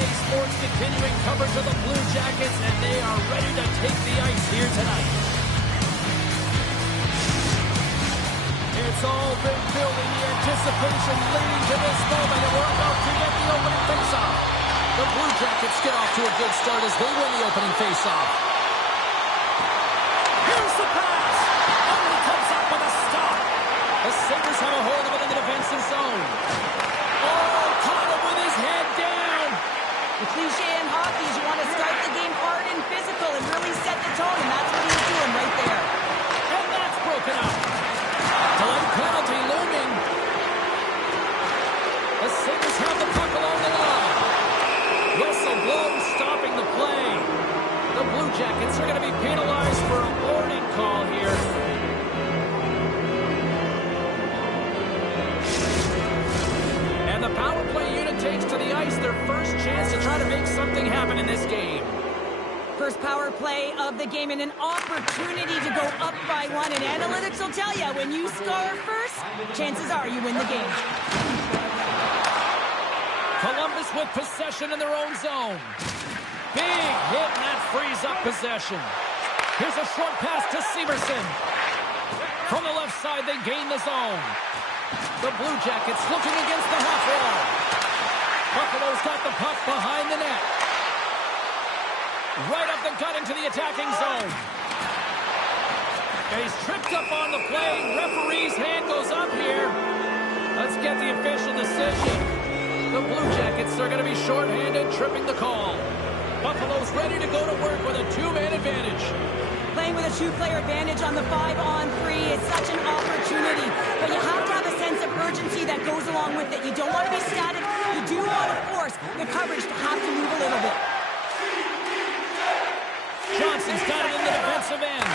EA Sports continuing coverage of the Blue Jackets, and they are ready to take the ice here tonight. It's all been building, the anticipation leading to this moment, and we're about to get the opening faceoff. The Blue Jackets get off to a good start as they win the opening faceoff. Here's the pass. Only comes up with a stop. The Sabres have a hold of it in the defensive zone. Oh, caught him with his head down. The cliche in hockey is you want to start the game hard and physical and really set the tone, and that's what he's doing right there. And that's broken up. Delayed penalty looming. The Sabres have the puck along the line. Whistle blows, stopping the play. The Blue Jackets are going to be penalized for a warning call here. And the power play unit takes to the ice their first chance to try to make something happen in this game. First power play of the game and an opportunity to go up by one. And analytics will tell you, when you score first, chances are you win the game. Columbus with possession in their own zone. Big hit, and that frees up possession. Here's a short pass to Severson. From the left side, they gain the zone. The Blue Jackets looking against the half wall. Buffalo's got the puck behind the net. Right up the gut into the attacking zone. He's tripped up on the play. Referee's hand goes up here. Let's get the official decision. The Blue Jackets are going to be shorthanded, tripping the call. Buffalo's ready to go to work with a two-man advantage. Playing with a two-player advantage on the 5-on-3 is such an opportunity. But you have to have a sense of urgency that goes along with it. You don't want to be static. You do want to force the coverage to have to move a little bit. Johnson's got it in the defensive end.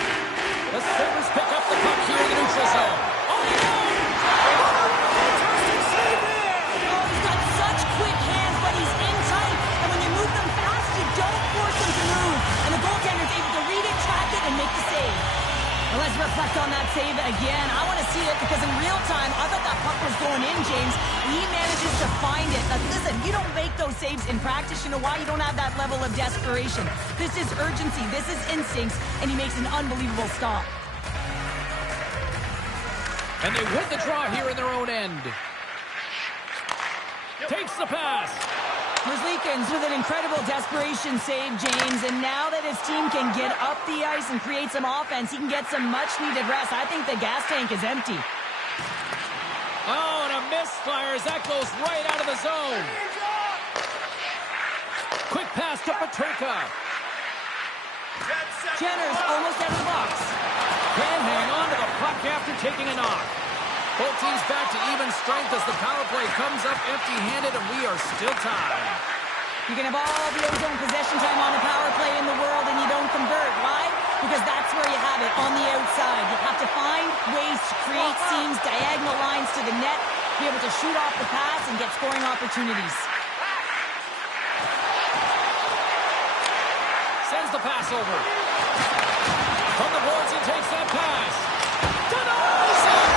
The Sabres pick up the puck here in the neutral zone. Oh, no! Fantastic save there! Oh, he's got such quick hands, but he's in tight. And when you move them fast, you don't force them to move. And the goaltender's able to read it, track it, and make the save. Well, let's reflect on that save again. I want to see it because in real time, I thought that puck was going in, James. He manages to find it. Now, listen, you don't make those saves in practice. You know why? You don't have that level of desperation. This is urgency. This is instincts. And he makes an unbelievable stop. And they win the draw here in their own end. Takes the pass. Merzlikins with an incredible desperation save, James. And now that his team can get up the ice and create some offense, he can get some much-needed rest. I think the gas tank is empty. Oh, and a misfire as that goes right out of the zone. Quick pass to Petrarca. Jenner's almost out of the box. Can hang on to the puck after taking a knock. Both teams back to even strength as the power play comes up empty-handed, and we are still tied. You can have all the ozone possession time on the power play in the world, and you don't convert. Why? Because that's where you have it, on the outside. You have to find ways to create seams, diagonal lines to the net, be able to shoot off the pass and get scoring opportunities. Sends the pass over. From the boards, he takes that pass. Denies it!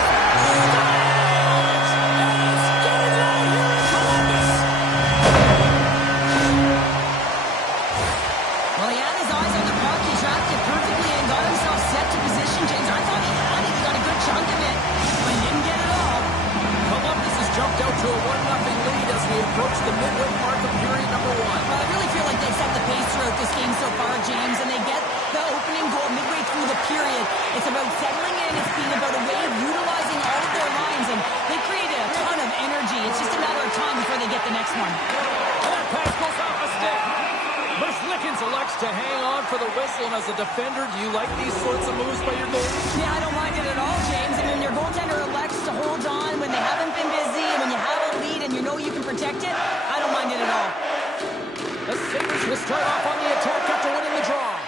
Well, he had his eyes on the puck. He tracked it perfectly and got himself set to position, James. I thought he had it. He got a good chunk of it, but he didn't get it all. Columbus has jumped out to a 1-0 lead as we approach the midway mark of period number 1. Well, I really feel like they've set the pace throughout this game so far, James, and they get the opening goal midway through the period. It's about settling in. It's being about a way of utilizing all of their lines, and they created a ton of energy. It's just a matter of time before they get the next one. And that pass goes off a stick. Merzlikins elects to hang on for the whistle, and as a defender, do you like these sorts of moves by your goalie? Yeah, I don't mind it at all, James. I mean, your goaltender elects to hold on when they haven't been busy, and when you have a lead and you know you can protect it, I don't mind it at all. The Sabres will start off on the attack after winning the draw.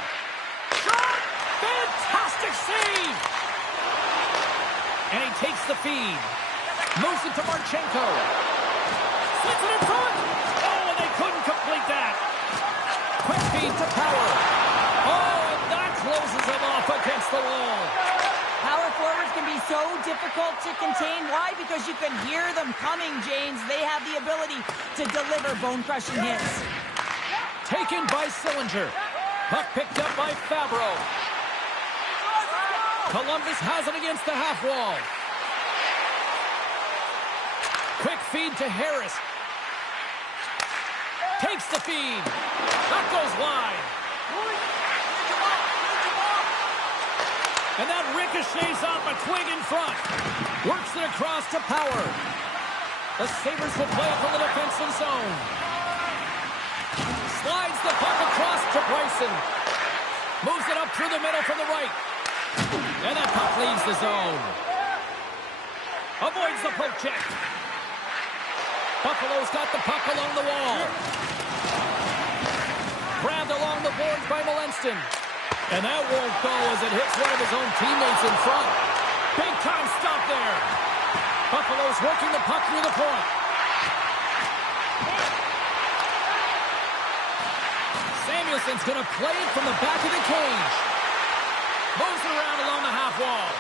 Shot! Fantastic save! And he takes the feed. Moves it to Marchenko. Slits it in front! Oh, and they couldn't complete that. Quick feed to Power. Oh, and that closes him off against the wall. Power forwards can be so difficult to contain. Why? Because you can hear them coming, James. They have the ability to deliver bone-crushing hits. taken by Sillinger. Puck picked up by Fabro. Columbus has it against the half wall. Quick feed to Harris. Takes the feed. That goes wide. And that ricochets off a twig in front. Works it across to Power. The Sabres will play it from the defensive zone. Slides the puck across to Bryson. Moves it up through the middle from the right. And that puck leaves the zone. Avoids the poke check. Buffalo's got the puck along the wall. Grabbed along the boards by Molenston. And that won't go as it hits one of his own teammates in front. Big time stop there. Buffalo's working the puck near the point. Samuelson's going to play it from the back of the cage. Moves it around along the half wall.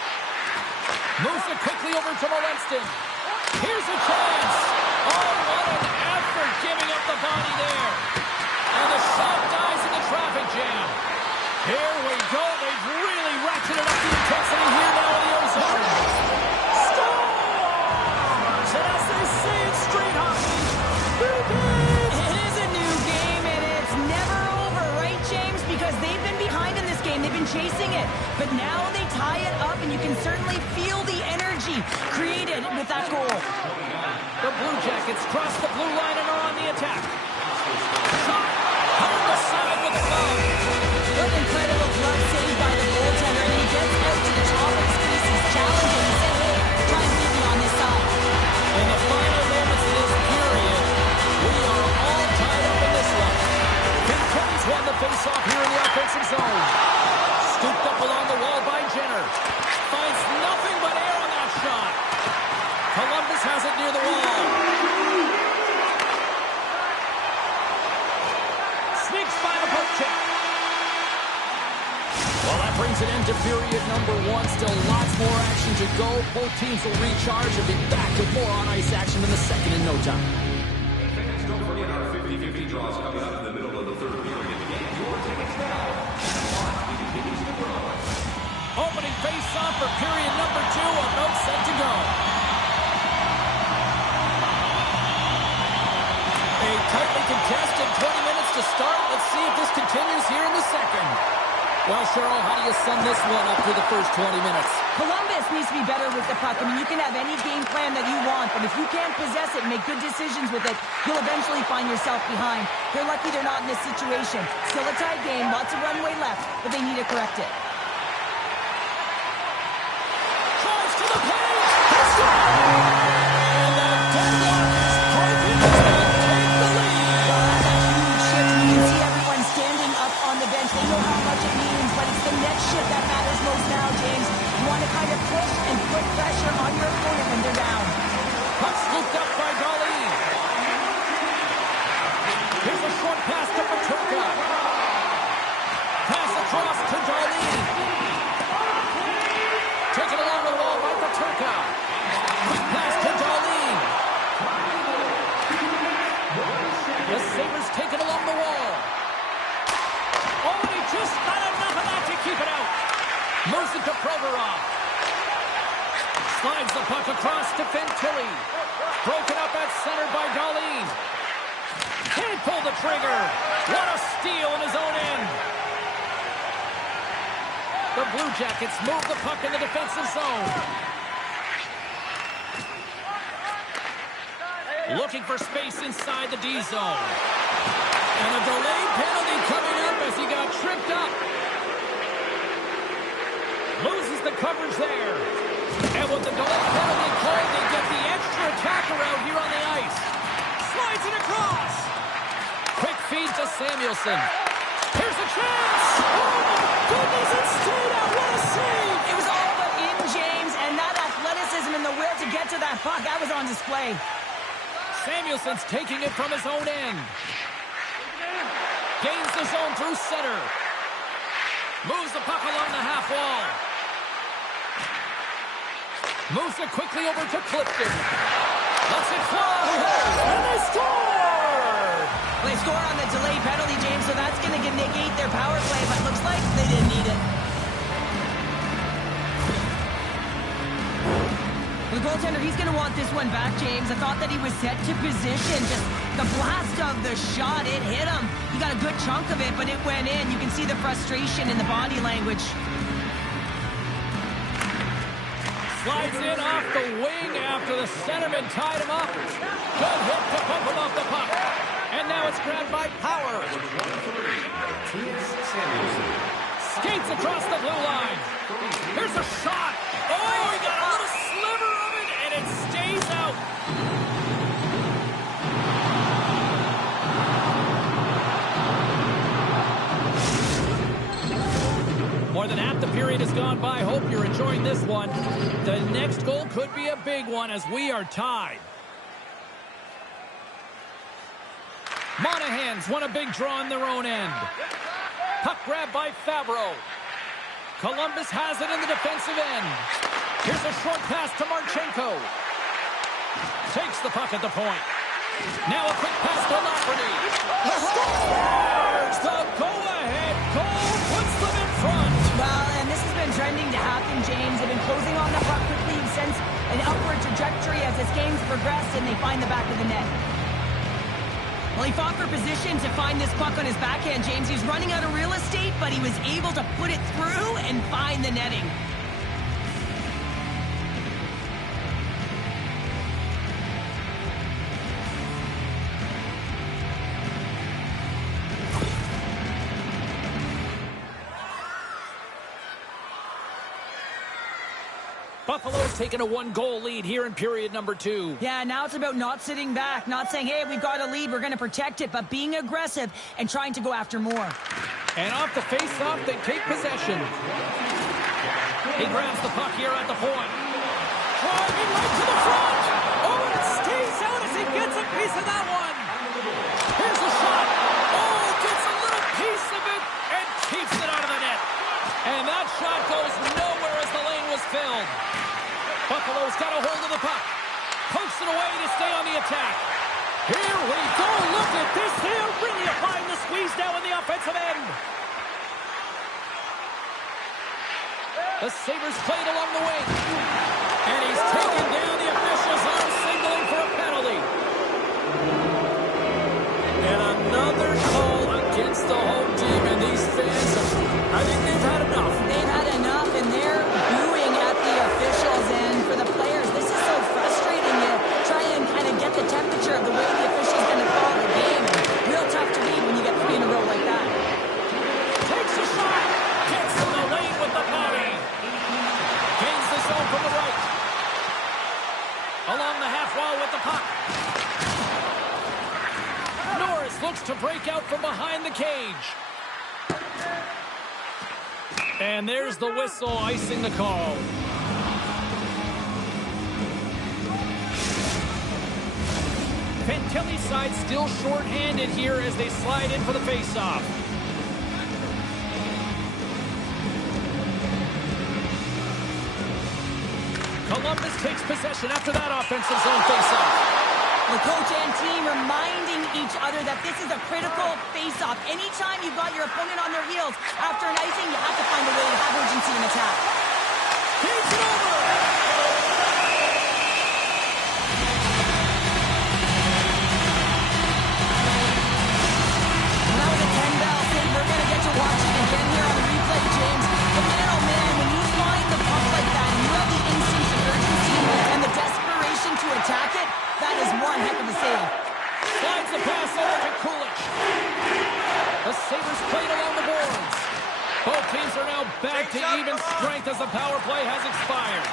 Moves it quickly over to Molenston. Here's a chance. Oh, what an effort giving up the body there. And the shot dies in the traffic jam. Here we go. They've really ratcheted up the intensity here now in the Ozark. Scores! And as they say in street hockey, it is a new game, and it's never over, right, James? Because they've been behind in this game. They've been chasing it. But now they tie it up, and you can certainly feel the energy created with that goal. The Blue Jackets cross the blue line and are on the attack. Shot on the side with the glove. What an incredible glove save by the goaltender, and he gets out to the top of his crease. He's challenging. He said, hey, try and beat me on this side. In the final moments of this period, we are all tied up in this one. Kentucky's won the face-off here in the offensive zone. Scooped up along the wall by Jenner. Finds nothing but air on that shot. Columbus has it near the wall. Sneaks by the poke check. Well, that brings an end to period number one. Still lots more action to go. Both teams will recharge and be back with more on-ice action in the second in no time. Fans, don't forget our 50-50 draws coming up in the middle of the third period. Get your tickets now. Opening face-off for period number two. A note set to go. A tightly contested 20 minutes to start. Let's see if this continues here in the second. Well, Cheryl, how do you sum this one up through the first 20 minutes? Columbus needs to be better with the puck. I mean, you can have any game plan that you want, but if you can't possess it and make good decisions with it, you'll eventually find yourself behind. They're lucky they're not in this situation. Still a tight game, lots of runway left, but they need to correct it. Tries to the paint! And the deadlock is broken as they take the lead. That's a huge shift. You can see everyone standing up on the bench. They know how much it means, but it's the next shift that matters most now, James. You want to kind of push and put pressure on your opponent when they're down. Puck scooped up by Darlene. Here's a short pass to Petrka. Pass across to Darlene. Taken along the wall by Petrka. Quick pass to Darlene. The Sabres take it along the wall. Oh, and he just got enough of that to keep it out. Moves it to Provorov. Slides the puck across to Fantilli. Broken up at center by Darlene. Can't pull the trigger. What a steal in his own end. The Blue Jackets move the puck in the defensive zone. Looking for space inside the D zone. And a delayed penalty coming up as he got tripped up. Loses the coverage there. And with the delayed penalty called, they get the extra attacker out here on the ice. Slides it across. Quick feed to Samuelson. Here's a chance. Oh, my goodness, it stayed out. What a save. It was all but in, James, and that athleticism and the will to get to that puck, that was on display. Samuelson's taking it from his own end. Gains the zone through center. Moves the puck along the half wall. Moves it quickly over to Clifton. Lets it fly. And they score! They score on the delayed penalty, James, so that's going to negate their power play, but looks like they didn't need it. The goaltender, he's going to want this one back, James. I thought that he was set to position. Just the blast of the shot, it hit him. He got a good chunk of it, but it went in. You can see the frustration in the body language. Slides in off the wing after the centerman tied him up. Good hit to pump him off the puck. And now it's grabbed by Power. Skates across the blue line. Here's a shot. Oh, he got a little sliver of it, and it stays out. More than half the period has gone by. Hope you're enjoying this one. The next goal could be a big one as we are tied. Monahan's won a big draw on their own end. Puck grab by Fabro. Columbus has it in the defensive end. Here's a short pass to Marchenko. Takes the puck at the point. Now a quick pass to Lafferty. Scores the go-ahead goal. Puts them in front. Well, and this has been trending to happen, James. They've been closing on the puck quickly since an upward trajectory as this game's progressed, and they find the back of the net. Well, he fought for position to find this puck on his backhand, James. He was running out of real estate, but he was able to put it through and find the netting. Buffalo's taken a one-goal lead here in period number 2. Yeah, now it's about not sitting back, not saying, hey, we've got a lead, we're going to protect it, but being aggressive and trying to go after more. And off the face-off, they take possession. He grabs the puck here at the point. Driving right to the front. Oh, and it stays out as he gets a piece of that one. Here's a shot. Oh, gets a little piece of it and keeps it out of the net. And that shot goes nowhere as the lane was filled. Buffalo's got a hold of the puck. Pokes it away to stay on the attack. Here we go. Look at this here. Really applying the squeeze now in the offensive end. The Sabres played along the wing. And he's taken down. The officials are signaling for a penalty. And another call against the home team. And these fans, I think they've had enough. They've had enough, and they're booing at the officials. And for the players, this is so frustrating. You try and kind of get the temperature of the way the official's going to call the game. And real tough to read when you get 3 in a row like that. Takes a shot. Gets in the lane with the body. Gains the zone from the right. Along the half wall with the puck. Norris looks to break out from behind the cage. And there's the whistle icing the call. Fantilli's side still short-handed here as they slide in for the face-off. Columbus takes possession after that offensive zone face-off. The coach and team reminding each other that this is a critical face-off. Anytime you've got your opponent on their heels after an icing, you have to find a way to have urgency in attack. Takes it over! Well, that was a 10-bell thing. We're going to get to watch it again here on the replay, James. But man, oh man, when you find the puck like that and you have the instinct of urgency and the desperation to attack it, that is one heck of a save. Slides the pass over to Kulich. The Sabres played along the boards. Both teams are now back to even strength as the power play has expired.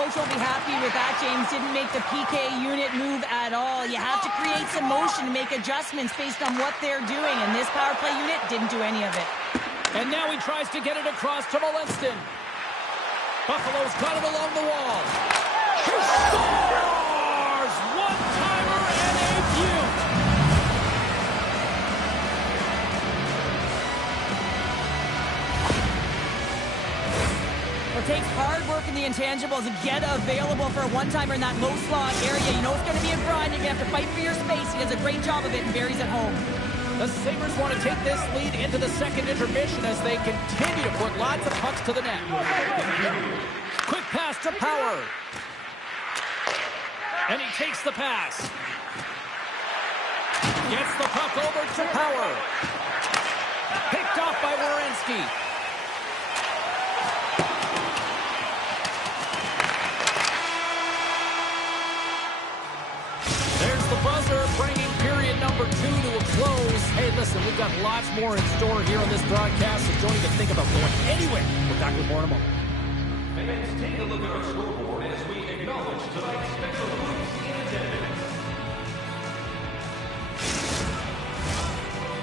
Coach will be happy with that, James. Didn't make the PK unit move at all. You have to create some motion to make adjustments based on what they're doing, and this power play unit didn't do any of it. And now he tries to get it across to Molenston. Buffalo's got it along the wall. He scores! One-timer and a beaut. It takes hard work in the intangibles to get available for a one-timer in that low slot area. You know it's going to be a grind. You're going to have to fight for your space. He does a great job of it, and Barry's at home. The Sabres want to take this lead into the second intermission as they continue to put lots of pucks to the net. Quick pass to Power. And he takes the pass. Gets the puck over to Power. Picked off by Werenski. There's the buzzer, bringing period number 2 to a close. Hey, listen, we've got lots more in store here on this broadcast, so don't even think about going anywhere. We're back with more in a moment. Fans, take a look at our scoreboard as we acknowledge tonight's special boost in attendance.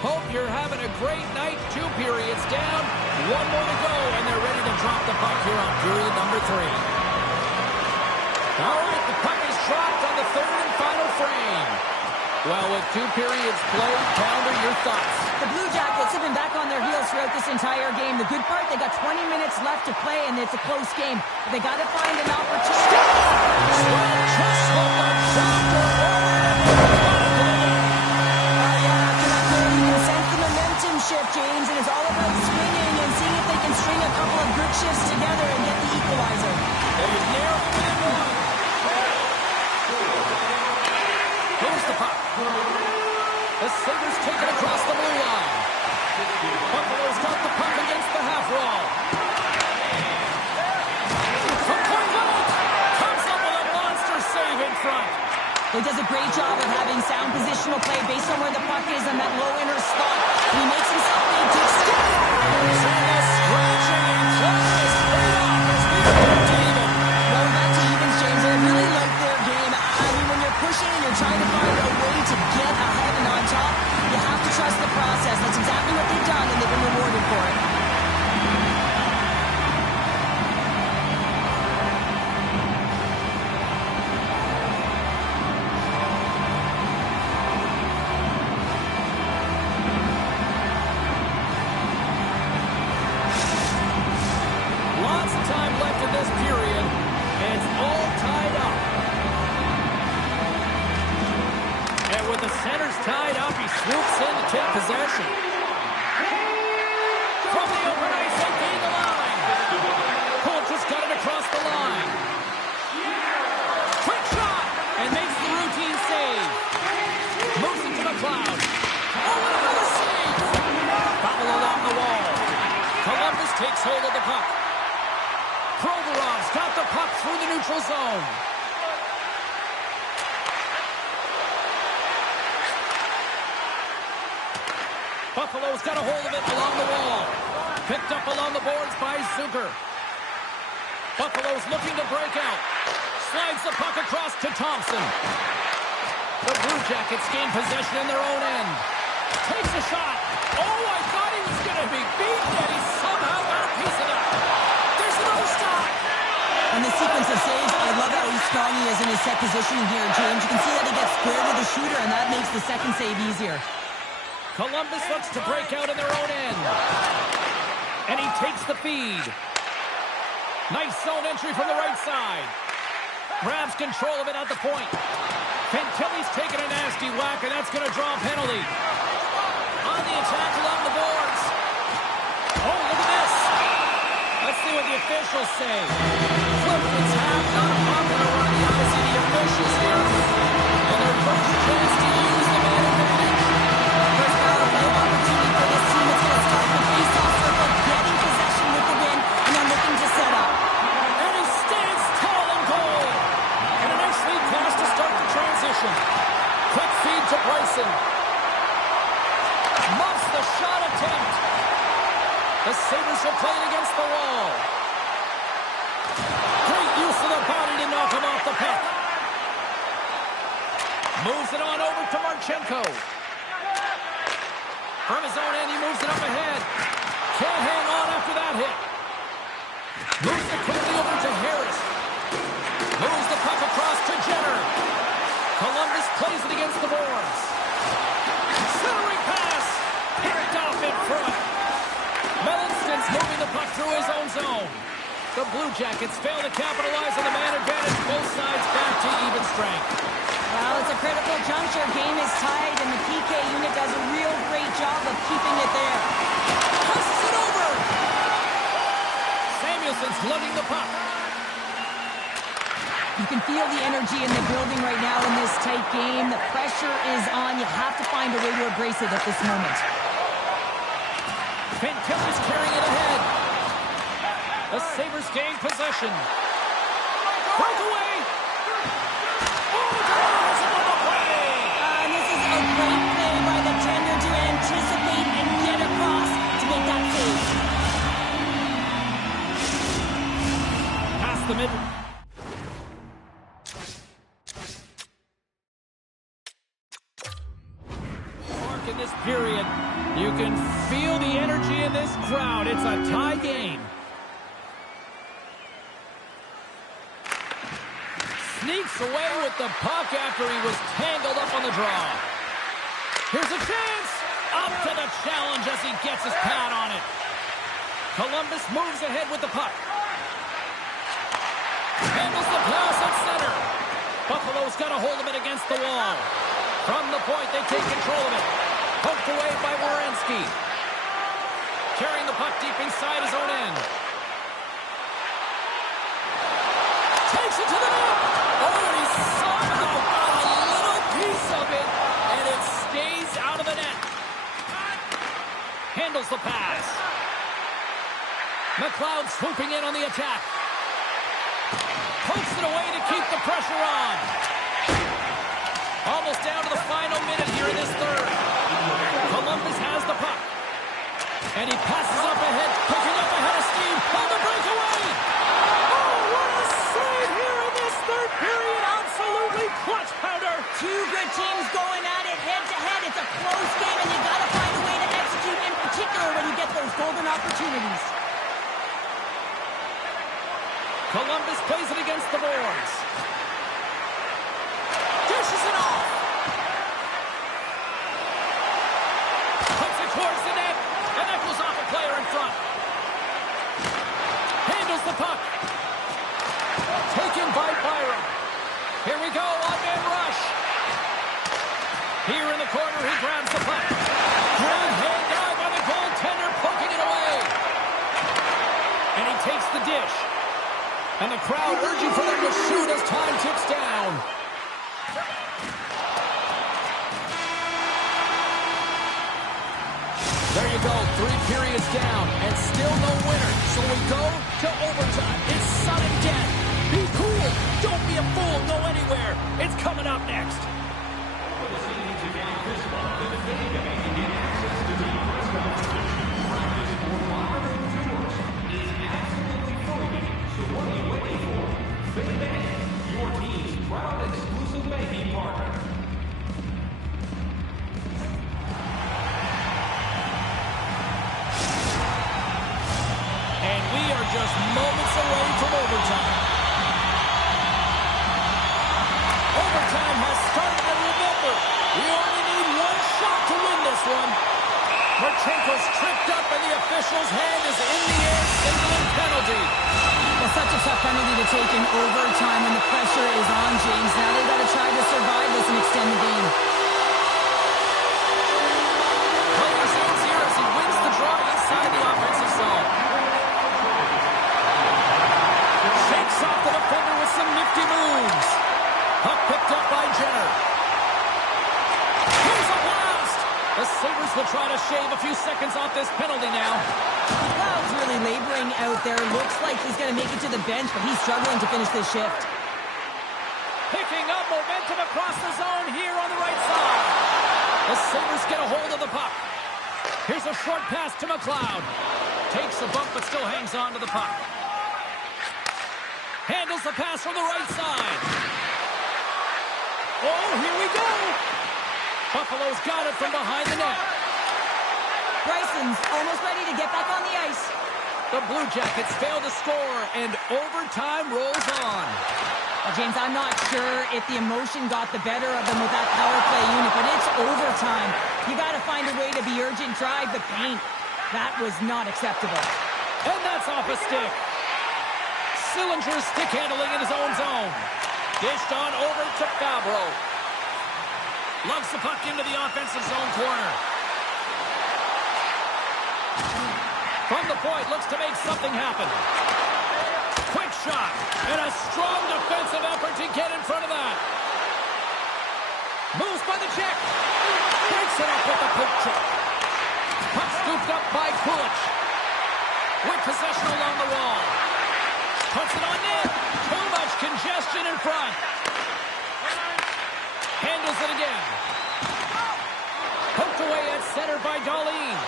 Hope you're having a great night. 2 periods down, 1 more to go, and they're ready to drop the puck here on period number 3. All right, the puck is dropped on the third and final frame. Well, with 2 periods played, Pounder, your thoughts? The Blue Jackets have been back on their heels throughout this entire game. The good part, they got 20 minutes left to play, and it's a close game. They got to find an opportunity. Shift, James, and it's all about swinging and seeing if they can string a couple of good shifts together and get the equalizer. They narrow within 1. Here's the puck. The Sabres take it across the blue line. Buffalo's got the puck against the half wall. From point blank, comes up with a monster save in front. He does a great job of having sound positional play based on where the puck is in that low inner slot. He makes himself need to step. And a scratching and claws paid off as we go to even. Going back to evens, James, I really like their game. I mean, when you're pushing and you're trying to find a way to get ahead and on top, you have to trust the process. That's exactly what they've done, and they've been rewarded for it. Tied up, he swoops in to take possession. From the open ice, they gain the line. Cole just got it across the line. Quick shot, and makes the routine save. Moves into the cloud. Oh, and another save. Foul along the wall. Columbus takes hold of the puck. Provorov's got the puck through the neutral zone. Buffalo's got a hold of it along the wall. Picked up along the boards by Zucker. Buffalo's looking to break out. Slides the puck across to Thompson. The Blue Jackets gain possession in their own end. Takes a shot. Oh, I thought he was going to be beaten, and he somehow got a piece of that. There's another stop. And the sequence of saves, I love how strong he is in his set positioning here, James. You can see that he gets square to the shooter, and that makes the second save easier. Columbus looks to break out in their own end. And he takes the feed. Nice zone entry from the right side. Grabs control of it at the point. Fantilli's taking a nasty whack, and that's going to draw a penalty. On the attack along the boards. Oh, look at this. Let's see what the officials say. Clifton's half, not a popular one on the eyes of the officials here. And their first chance to use the man advantage. First power play opportunity for this team. It's going to start the face-off circle, getting possession with the win, and then looking to set up. And he stands tall in goal. And a nice lead pass to start the transition. Quick feed to Bryson. Muffs the shot attempt. The Sabres will play it against the wall. Great use of the body to knock him off the puck. Moves it on over to Marchenko. From his own end, he moves it up ahead. Can't hang on after that hit. Moves it quickly over to Harris. Moves the puck across to Jenner. Columbus plays it against the boards. Centering pass. Picked off in front. Melanson moving the puck through his own zone. The Blue Jackets fail to capitalize on the man advantage. Both sides back to even strength. Well, it's a critical juncture. Game is tied, and the PK unit does a real great job of keeping it there. Passes it over! Samuelson's lugging the puck. You can feel the energy in the building right now in this tight game. The pressure is on. You have to find a way to embrace it at this moment. Fantilli's carrying it ahead. The Sabres gain possession. Breakaway! Oh, drives it on the play! And this is a great play by the tender to anticipate and get across to make that save. Past the mid. Mark in this period. You can feel the energy in this crowd. It's a tie game. Sneaks away with the puck after he was tangled up on the draw. Here's a chance. Up to the challenge as he gets his pad on it. Columbus moves ahead with the puck. Handles the pass at center. Buffalo's got a hold of it against the wall. From the point, they take control of it. Poked away by Werenski. Carrying the puck deep inside his own end. Takes it to the net. Oh, and he somehow got a little piece of it, and it stays out of the net. Handles the pass. McLeod swooping in on the attack. Pokes it away to keep the pressure on. Almost down to the final minute here in this third. Columbus has the puck. And he passes up ahead, picking up ahead of steam on the breakaway. Oh, what a save here in this third period. Absolutely clutch powder. Two good teams going at it head-to-head. It's a close game, and you got to find a way to execute, in particular when you get those golden opportunities. Columbus plays it against the boards. Dishes it off. Puts it towards the net, and that goes off a player in front. Handles the puck. Taken by Byram. Here we go, on-man rush. Here in the corner, he grabs the puck. Great hand dive by the goaltender, poking it away. And he takes the dish. And the crowd urging for them to shoot as time ticks down. There you go, 3 periods down, and still no winner. So we go to overtime. It's sudden death. Be cool. Don't be a fool. Go anywhere. It's coming up next. Your team's proud exclusive banking partner. And we are just moments away from overtime. Overtime has started, and remember, we only need one shot to win this one. Marchenko's tripped up, and the official's hand is in the air, signaling penalty. Well, such a tough penalty to take in overtime when the pressure is on, James. Now they've got to try to survive this and extend the game. Players hands here as he wins the draw inside the offensive zone. Shakes off the defender with some nifty moves. Puck picked up by Jenner. Here's a blast! The Sabres will try to shave a few seconds off this penalty now. Cloud's really laboring out there. Looks like he's going to make it to the bench, but he's struggling to finish this shift. Picking up momentum across the zone here on the right side. The Sabres get a hold of the puck. Here's a short pass to McLeod. Takes a bump but still hangs on to the puck. Handles the pass from the right side. Oh, here we go. Buffalo's got it from behind the net. Bryson's almost ready to get back on the ice. The Blue Jackets fail to score, and overtime rolls on. Well, James, I'm not sure if the emotion got the better of them with that power play unit, but it's overtime. You got to find a way to be urgent, drive the paint. That was not acceptable. And that's off a stick. Sillinger's stick handling in his own zone. Dished on over to Fabro. Lugs the puck into the offensive zone corner. From the point, looks to make something happen. Quick shot, and a strong defensive effort to get in front of that. Moves by the check. Breaks it up with the poke check. Puck scooped up by Kulich. With possession along the wall. Puts it on net. Too much congestion in front. Handles it again. Poked away at center by Darlene.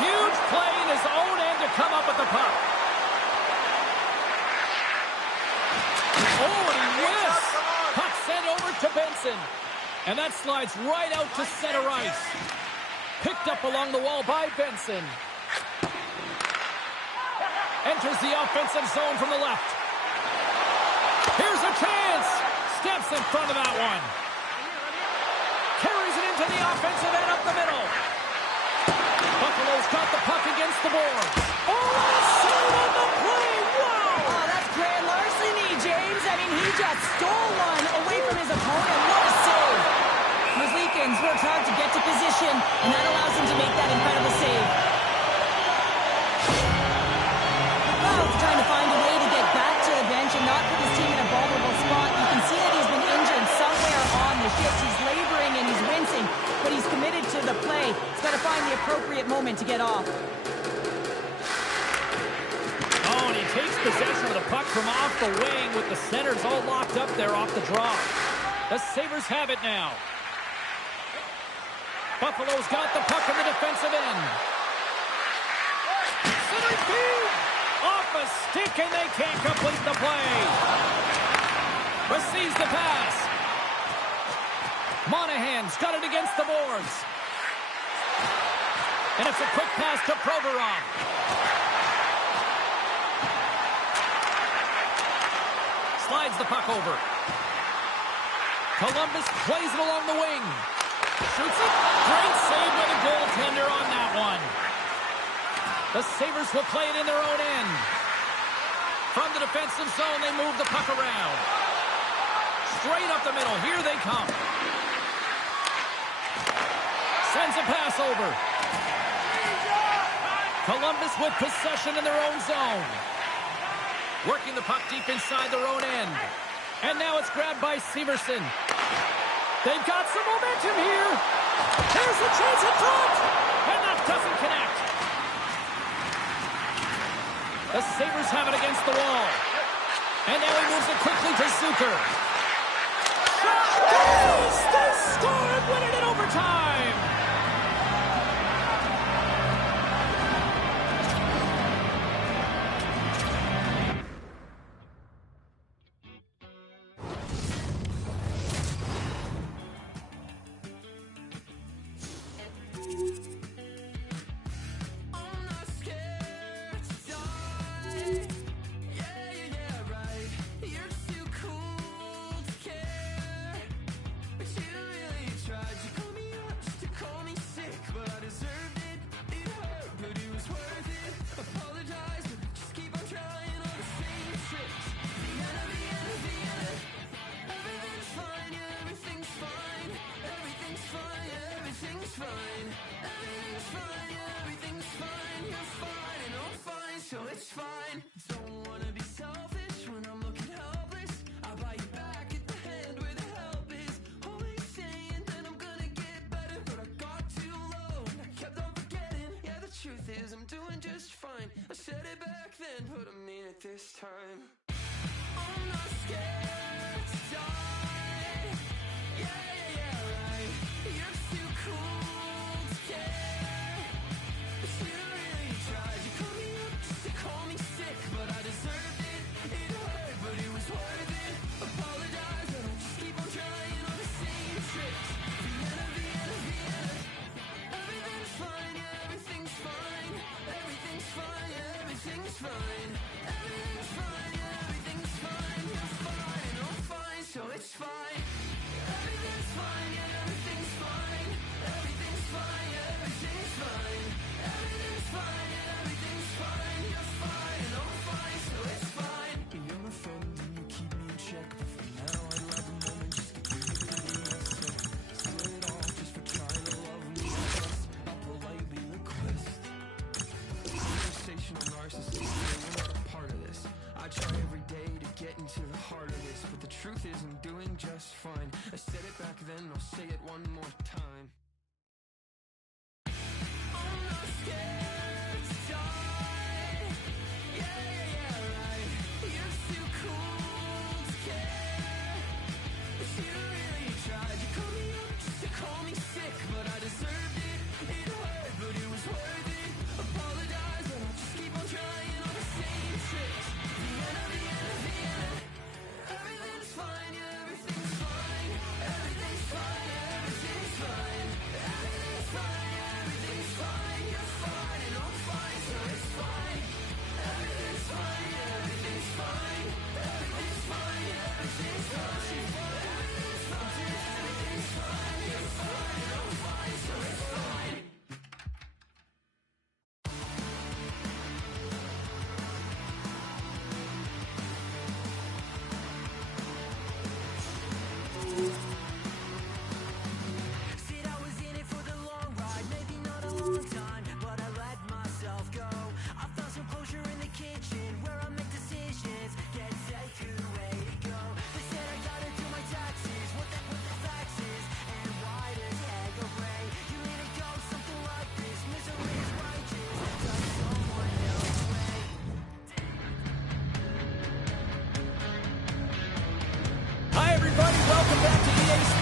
Huge play in his own end to come up with the puck. Oh, and he whiffs. Puck sent over to Benson. And that slides right out to center ice. Picked up along the wall by Benson. Enters the offensive zone from the left. Here's a chance. Steps in front of that one. Carries it into the offensive end up the middle. Buffalo's got the puck against the boards. Oh, a save on the play. Wow. Oh, that's grand larceny, James. I mean, he just stole one away from his opponent. What a save. Merzlikins works hard to get to position, and that allows him to make that incredible save. Trying to find a way to get back to the bench and not put his team in a vulnerable spot. You can see that he's been injured somewhere on the shift. He's laboring and he's wincing, but he's committed to the play. He's got to find the appropriate moment to get off. Oh, and he takes possession of the puck from off the wing with the centers all locked up there off the draw. The Sabres have it now. Buffalo's got the puck in the defensive end. Center field! Off a stick, and they can't complete the play. Receives the pass. Monahan's got it against the boards. And it's a quick pass to Provorov. Slides the puck over. Columbus plays it along the wing. Shoots it. Great save by the goaltender on that one. The Sabres will play it in their own end. From the defensive zone, they move the puck around. Straight up the middle. Here they come. Sends a pass over. Columbus with possession in their own zone. Working the puck deep inside their own end. And now it's grabbed by Severson. They've got some momentum here. Here's the chance in front. And that doesn't connect. The Sabres have it against the wall. And now he moves it quickly to Zucker. Shot goes! They score and win it in overtime! So it's fine. Don't wanna be selfish when I'm looking helpless. I buy you back at the hand where the help is. Always saying that I'm gonna get better, but I got too low and I kept on forgetting. Yeah, the truth is I'm doing just fine. I said it back then, but I mean it this time. I'm not scared to die. Yeah, right. You're too cool to care. But you really tried. You called me up just to call me sick, but I deserved it. It hurt, but it was worth it. Apologize, but I'll just keep on trying on the same tricks. Vienna, Vienna, Vienna. Everything's fine, yeah, everything's fine. Everything's fine, yeah, everything's fine. Everything's fine, yeah, everything's fine. You're fine, and I'm fine, so it's fine. Everything's fine, yeah, everything's fine. Everything's fine, yeah, everything's fine. Everything's fine, yeah, everything's fine. You're fine, and I'm fine, so it's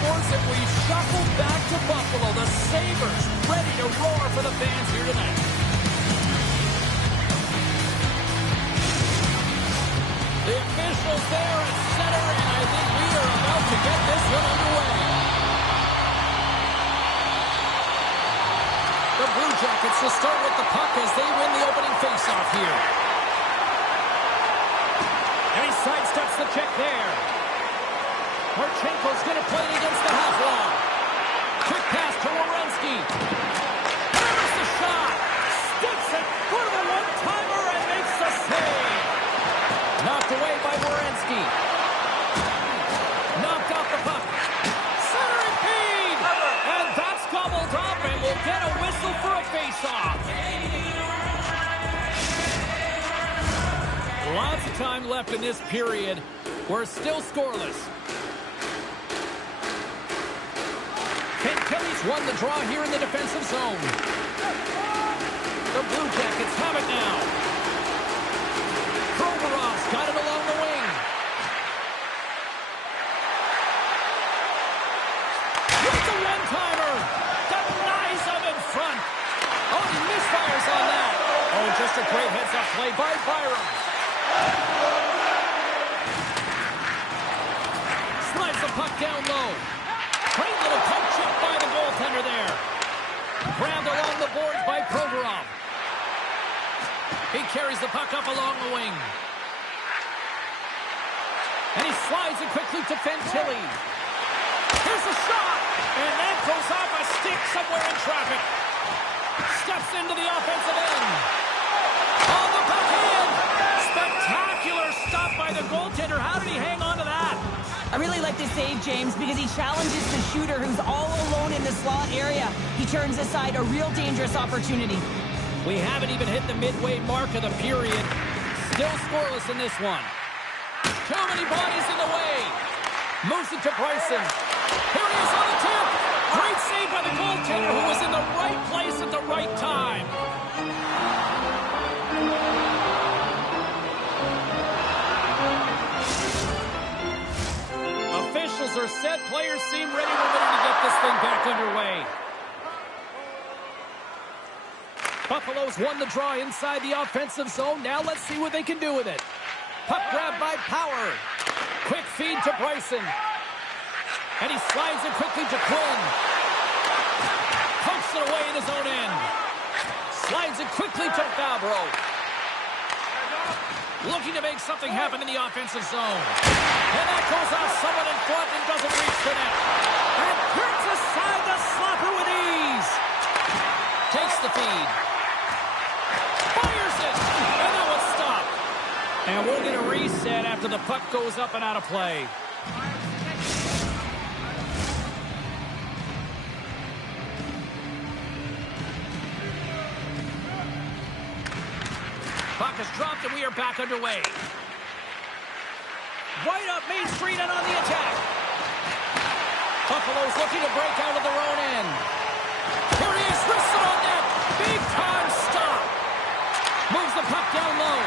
sports, and we shuffle back to Buffalo. The Sabres ready to roar for the fans here tonight. The officials there at center, and I think we are about to get this one underway. The Blue Jackets will start with the puck as they win the opening faceoff here. And he sidesteps the check there. Marchenko's going to play it against the half wall. Quick pass to Werenski. There's the shot. Sticks it for the one-timer and makes the save. Knocked away by Werenski. Knocked off the puck. Centering feed. And that's gobbled up, and we'll get a whistle for a face-off. Lots of time left in this period. We're still scoreless. Kelly's won the draw here in the defensive zone. The Blue Jackets have it now. Provorov's got it along the wing. With the one-timer. Denies him in front. Oh, he misfires on that. Oh, just a great heads-up play by Byram. Slides the puck down low. Great little poke check by the goaltender there. Grabbed along the boards by Provorov. He carries the puck up along the wing. And he slides it quickly to Fantilli. Here's a shot. And that goes off a stick somewhere in traffic. Steps into the offensive end. On the puck in. Spectacular stop by the goaltender. How did he hang on to that? I really like this save, James, because he challenges the shooter who's all alone in the slot area. He turns aside a real dangerous opportunity. We haven't even hit the midway mark of the period. Still scoreless in this one. Too many bodies in the way. Moves it to Bryson. Here he is on the tip. Great save by the goaltender who was in the right place at the right time. Officials are set. Players seem ready. We're ready to get this thing back underway. Buffalo's won the draw inside the offensive zone. Now let's see what they can do with it. Puck grab by Power. Quick feed to Bryson. And he slides it quickly to Quinn. Pokes it away in his own end. Slides it quickly to Fabro. Looking to make something happen in the offensive zone. And that goes off someone in front and doesn't reach the net. And turns aside the slapper with ease. Takes the feed. Fires it. And that one's stopped. And we'll get a reset after the puck goes up and out of play. Puck is dropped and we are back underway. Right up Main Street and on the attack. Buffalo's looking to break out of their own end. Here he is, wristed on net. Big time stop. Moves the puck down low.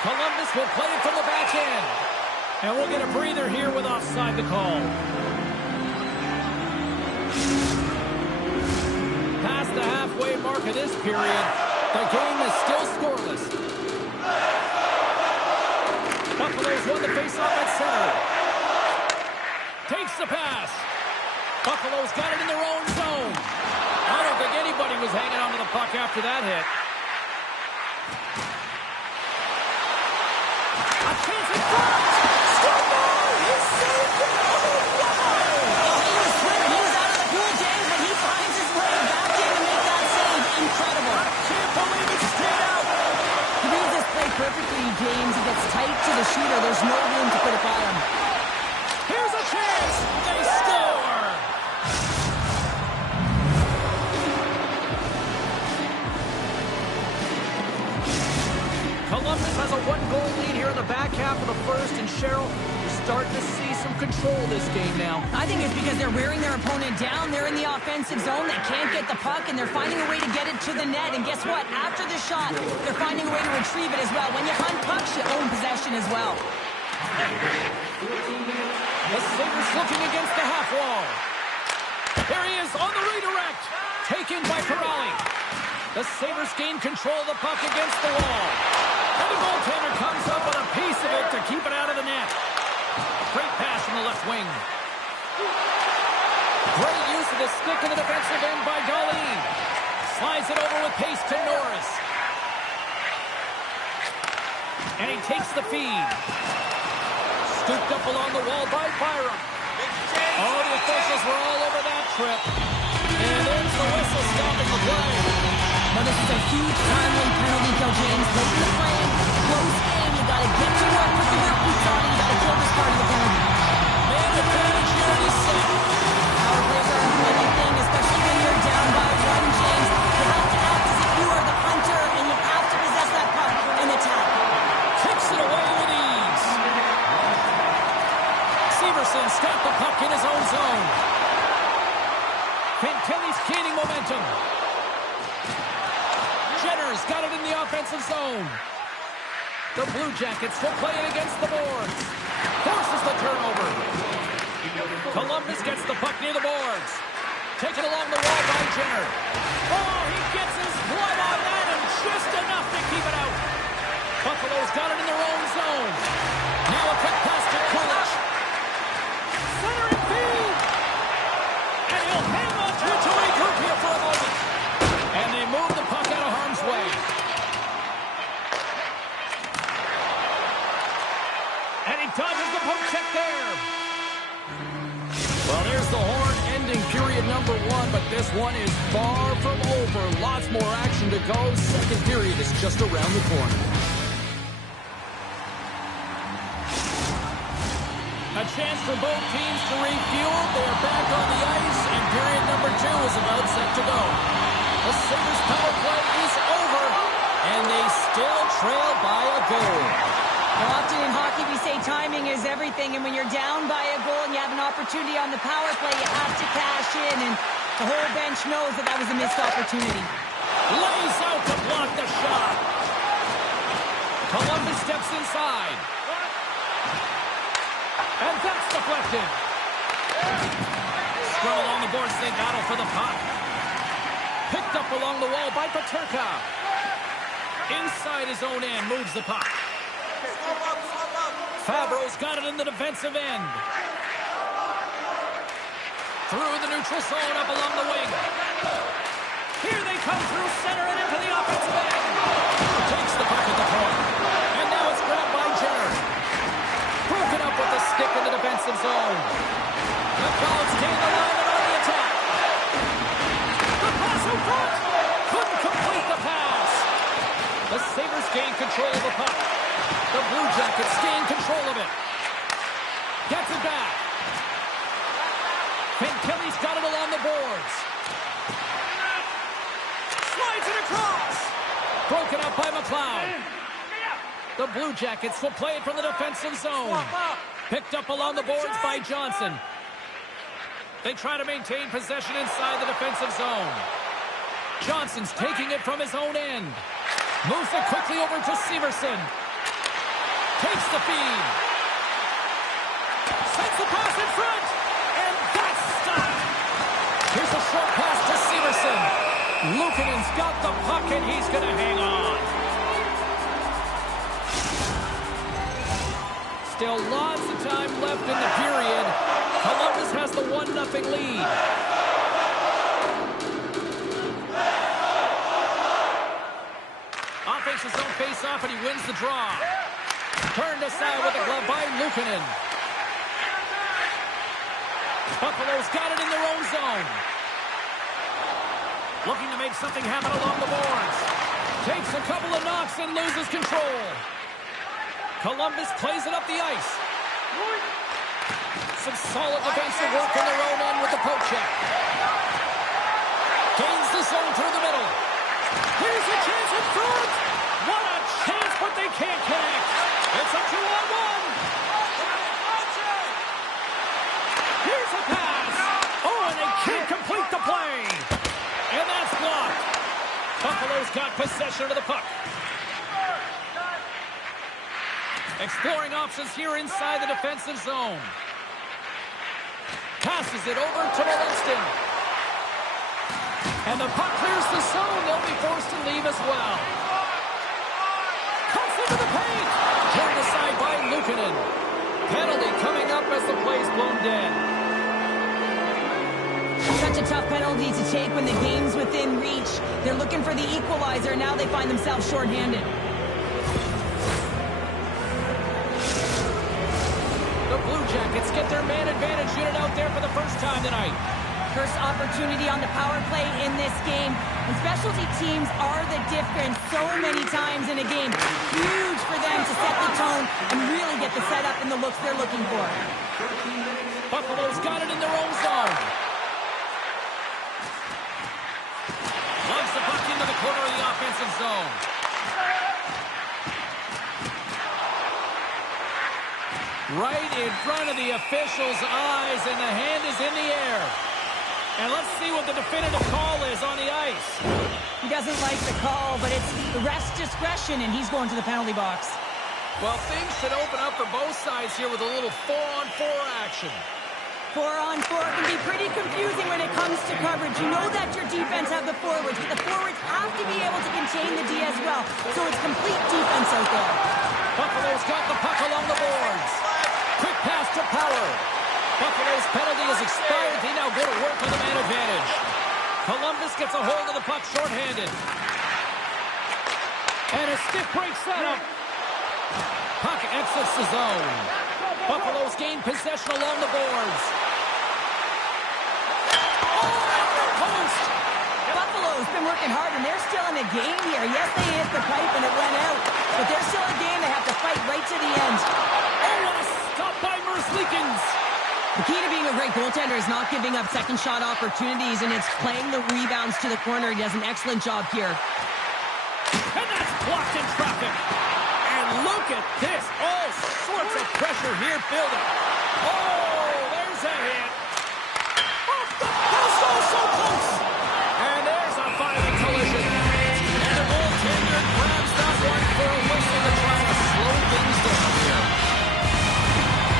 Columbus will play it from the back end. And we'll get a breather here with offside the call. Past the halfway mark of this period, the game is still scoreless. Buffalo's won the faceoff at center. Takes the pass. Buffalo's got it in their own zone. I don't think anybody was hanging on to the puck after that hit. A chance at front. Score! He saved it! Oh, wow! He was swimming. He was out of the pool, James, but he finds his way back in to make that save. Incredible. I can't believe he stayed out. He reads this play perfectly, James. He gets tight to the shooter. There's no room to put it by him. Here's a chance. They score. Columbus has a one-goal lead here in the back half of the first, and Cheryl, you're starting to see some control this game now. I think it's because they're wearing their opponent down. They're in the offensive zone. They can't get the puck, and they're finding a way to get it to the net. And guess what? After the shot, they're finding a way to retrieve it as well. When you hunt pucks, you own possession as well. The Sabres looking against the half wall. Here he is on the redirect. Taken by Pirelli. The Sabres gain control of the puck against the wall. And the goaltender comes up with a piece of it to keep it out of the net. Great pass from the left wing. Great use of the stick in the defensive end by Darlene. Slides it over with pace to Norris. And he takes the feed. Scooped up along the wall by Byram. Oh, the officials were all over that trip. And there's the whistle stopping the play. Well, this is a huge time-win penalty kill, James. Late in the frame, close in. You got to get to work with the work boots on, and you got to kill this part of the penalty. Man advantage here in his set. Power plays are a winning thing, especially when you're down by one, James. You have to act as if you are the hunter, and you have to possess that puck and attack. Kicks it away with ease. Severson stopped the puck in his own zone. Fantilli's gaining momentum. Jenner's got it in the offensive zone. The Blue Jackets will play it against the boards. Forces the turnover. Columbus gets the puck near the boards. Taken along the wall by Jenner. Oh, he gets his blood on that and just enough to keep it out. Buffalo's got it in their own zone. Now a quick pass to Kulich. Centering feed. And he'll hang on to it to regroup here for a moment. And they move the puck out of harm's way. And he dodges the poke check there. Well, there's the horn ending period number 1, but this one is far from over. Lots more action to go. Second period is just around the corner. A chance for both teams to refuel. They're back on the ice, and period number 2 is about set to go. The Sabres power play is over, and they still trail by a goal. Well, often in hockey, we say timing is everything, and when you're down by a goal and you have an opportunity on the power play, you have to cash in, and the whole bench knows that that was a missed opportunity. Lays out to block the shot. Columbus steps inside. And that's deflected. Scrum along the boards, they battle for the puck. Picked up along the wall by Paterka. Inside his own end, moves the puck. Fabro's got it in the defensive end. Through the neutral zone, up along the wing. Here they come through center and into the offensive end. Takes the puck at the point. And now it's grabbed by Jenner. Broken up with the stick in the defensive zone. The Clouds gain the line and on the attack. The pass in front. Couldn't complete the pass. The Sabres gain control of the puck. The Blue Jackets gain control of it. Gets it back. Fantilli's got it along the boards. Slides it across. Broken up by McLeod. The Blue Jackets will play it from the defensive zone. Picked up along the boards by Johnson. They try to maintain possession inside the defensive zone. Johnson's taking it from his own end. Moves it quickly over to Severson. Takes the feed. Sends the pass in front. And that's stopped. Here's a short pass to Severson. Luukkonen's got the puck and he's going to hang on. Still lots of time left in the period. Columbus has the 1-0 lead. Offense his own face-off and he wins the draw. Turned aside with the glove by Luukkonen. Buffalo's got it in their own zone. Looking to make something happen along the boards. Takes a couple of knocks and loses control. Columbus plays it up the ice. Some solid defensive work in their own end with the poke check. Gains the zone through the middle. Here's a chance in front. What a chance, but they can't connect. It's a 2-on-1. Here's a pass. Oh, and they can't complete the play. And that's blocked. Buffalo's got possession of the puck. Exploring options here inside the defensive zone. Passes it over to Livingston. And the puck clears the zone. They'll be forced to leave as well. Cuts into the paint. Turned aside by Luukkonen. Penalty coming up as the play's blown dead. Such a tough penalty to take when the game's within reach. They're looking for the equalizer. Now they find themselves shorthanded. The Blue Jackets get their man advantage unit out there for the first time tonight. First opportunity on the power play in this game. And specialty teams are the difference so many times in a game. Huge for them to set the tone and really get the setup and the looks they're looking for. Buffalo's got it in their own zone. Lugs the puck into the corner of the offensive zone. Right in front of the official's eyes, and the hand is in the air. And let's see what the definitive call is on the ice. He doesn't like the call, but it's the ref's discretion, and he's going to the penalty box. Well, things should open up for both sides here with a little 4-on-4 action. 4-on-4 can be pretty confusing when it comes to coverage. You know that your defense have the forwards, but the forwards have to be able to contain the D as well. So it's complete defense out there. Buffalo's got the puck along the boards. Quick pass to Power. Buffalo's penalty is expired. They now go to work on the man advantage. Columbus gets a hold of the puck shorthanded. And a stiff break setup. Puck exits the zone. Buffalo's gained possession along the boards. Oh, post! Buffalo's been working hard, and they're still in a game here. Yes, they hit the pipe and it went out, but they're still in a game. They have to fight right to the end. Oh, what a stop by Merzlikins! The key to being a great goaltender is not giving up second shot opportunities, and it's playing the rebounds to the corner. He does an excellent job here. And that's blocked in traffic. And look at this. All sorts of pressure here building. Oh, there's a hit. Off the post, oh, so close. And there's a violent collision. And the goaltender grabs that one for a whistle to try to slow things down here.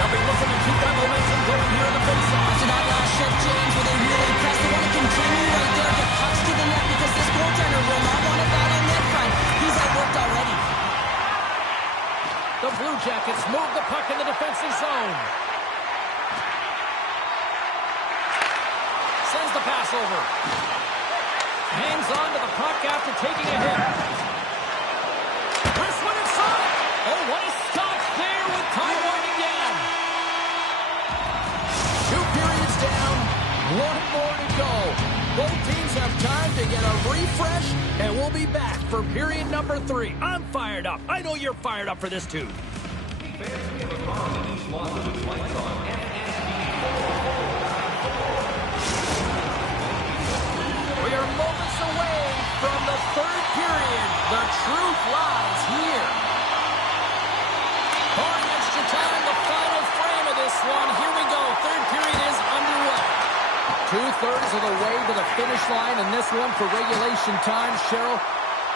They'll be looking to keep that momentum going here in the faceoff. After that last shift, James, where they really press, they want to continue right there, get pucks to the net, because this goaltender will not want to battle net front. He's outworked already. The Blue Jackets move the puck in the defensive zone. Sends the pass over. Hangs on to the puck after taking a hit. Wrist one inside. Oh, what a stop there with time winding down. 2 periods down. 1 more to go. Both teams have time to get a refresh, and we'll be back for period number 3. I'm fired up. I know you're fired up for this, too. We are moments away from the 3rd period. The truth lies here. Barring extra time, the final frame of this one. Here we go. 3rd period is underway. 2/3 of the way to the finish line in this one for regulation time. Cheryl,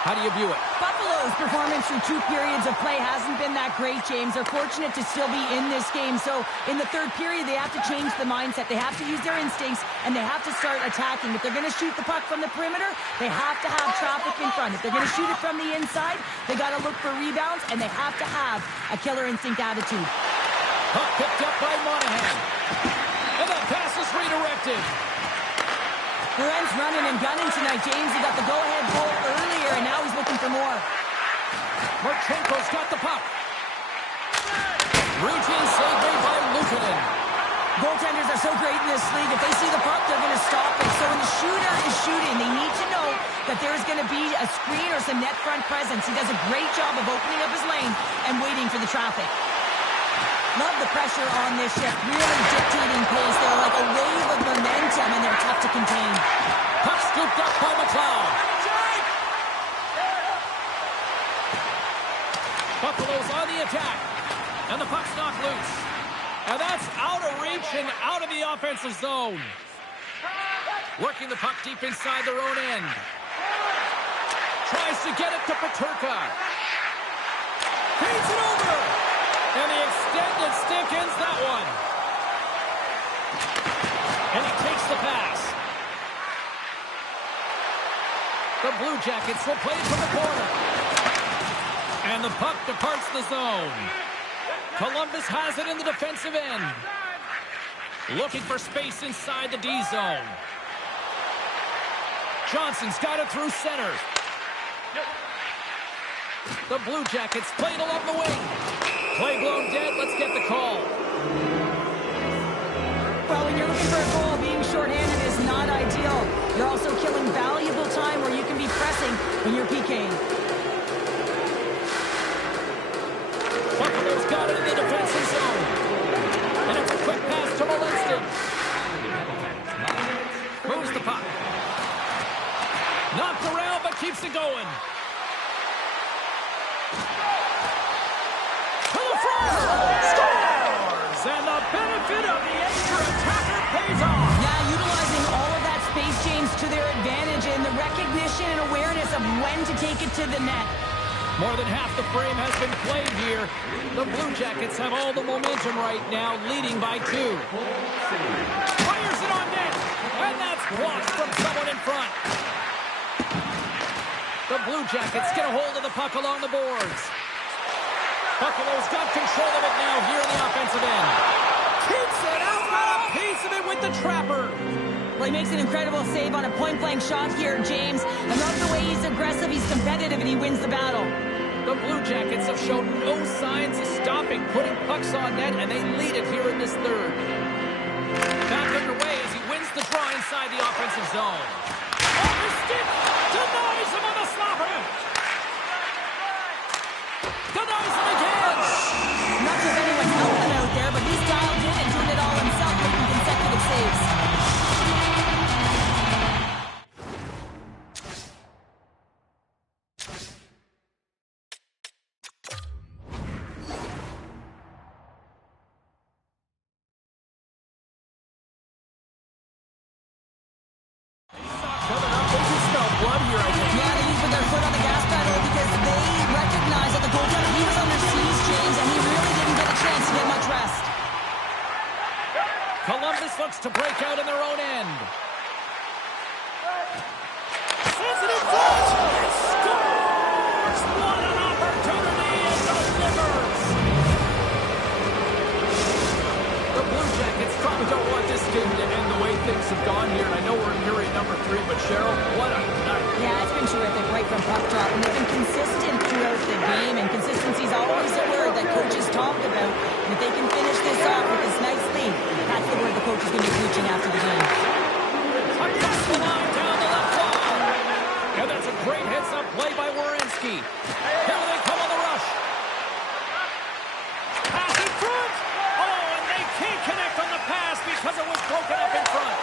how do you view it? Buffalo's performance through 2 periods of play hasn't been that great, James. They're fortunate to still be in this game. So in the 3rd period, they have to change the mindset. They have to use their instincts, and they have to start attacking. If they're going to shoot the puck from the perimeter, they have to have traffic in front. If they're going to shoot it from the inside, they got to look for rebounds, and they have to have a killer instinct attitude. Puck picked up by Monahan. And that pass is redirected. Brent's running and gunning tonight, James. He got the go-ahead goal earlier, and now he's looking for more. Marchenko's got the puck. Routine save made by Luukkonen. Goaltenders are so great in this league. If they see the puck, they're going to stop it. So when the shooter is shooting, they need to know that there's going to be a screen or some net front presence. He does a great job of opening up his lane and waiting for the traffic. Love the pressure on this shift. Really dictating pace. They're like a wave of momentum, and they're tough to contain. Puck scooped up by McLeod. Buffalo's on the attack. And the puck's knocked loose. And that's out of reach and out of the offensive zone. Working the puck deep inside their own end. Tries to get it to Peterka. Feeds it over. Left-handed stick ends that one. And he takes the pass. The Blue Jackets will play it from the corner. And the puck departs the zone. Columbus has it in the defensive end. Looking for space inside the D zone. Johnson's got it through center. The Blue Jackets played along the wing. Play blown dead. Let's get the call. Well, when you're looking for a goal, being shorthanded is not ideal. You're also killing valuable time where you can be pressing when you're PKing. Buffalo's got it in the defensive zone. And it's a quick pass to Molinston. Moves the puck. Knocked around, but keeps it going. To the front. Scores! And the benefit of the extra attacker pays off. Yeah, utilizing all of that space, James, to their advantage and the recognition and awareness of when to take it to the net. More than half the frame has been played here. The Blue Jackets have all the momentum right now, leading by 2. Fires it on net, and that's blocked from someone in front. The Blue Jackets get a hold of the puck along the boards. Buffalo's got control of it now here in the offensive end. Keeps it out, got a piece of it with the trapper. Well, he makes an incredible save on a point-blank shot here, James. I love the way he's aggressive, he's competitive, and he wins the battle. The Blue Jackets have shown no signs of stopping, putting pucks on net, and they lead it here in this third. Back underway as he wins the draw inside the offensive zone. Off his stick, denies him on the slapper. Denies him again. Not sure if anyone's helping him out there, but he's dialed in and doing it all himself, making consecutive saves. Columbus looks to break out in their own end. Sensitive touch! It scores! What an opportunity and delivers! The Blue Jackets probably don't want this game to end the way things have gone here. And I know we're in period number 3, but Cheryl, what a night. Yeah, it's been terrific right from puck drop. And they've been consistent throughout the game, and consistency is always a word that coaches talk about. And if they can finish this off with this nice lead, that's the word the coach is going to be preaching after the game. Across the line, down the left wall. And that's a great heads-up play by Werenski. Here they come on the rush. Pass in front. Oh, and they can't connect on the pass because it was broken up in front.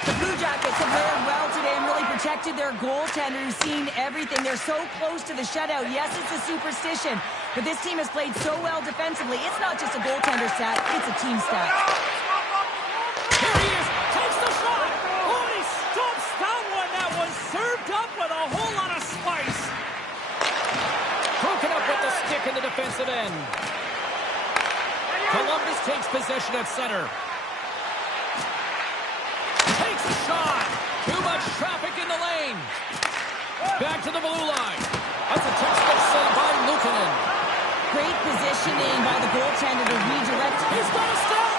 The Blue Jackets have played well today and really protected their goaltender, who's seen everything. They're so close to the shutout. Yes, it's a superstition, but this team has played so well defensively. It's not just a goaltender stat, it's a team stat. Here he is, takes the shot. Oh, and he stumps that one. That was served up with a whole lot of spice. Broken up with the stick in the defensive end. Columbus takes possession at center. Takes a shot. Too much traffic in the lane. Back to the blue line. That's a textbook save by Luukkonen. Great positioning by the goaltender to redirect. He's got a stop.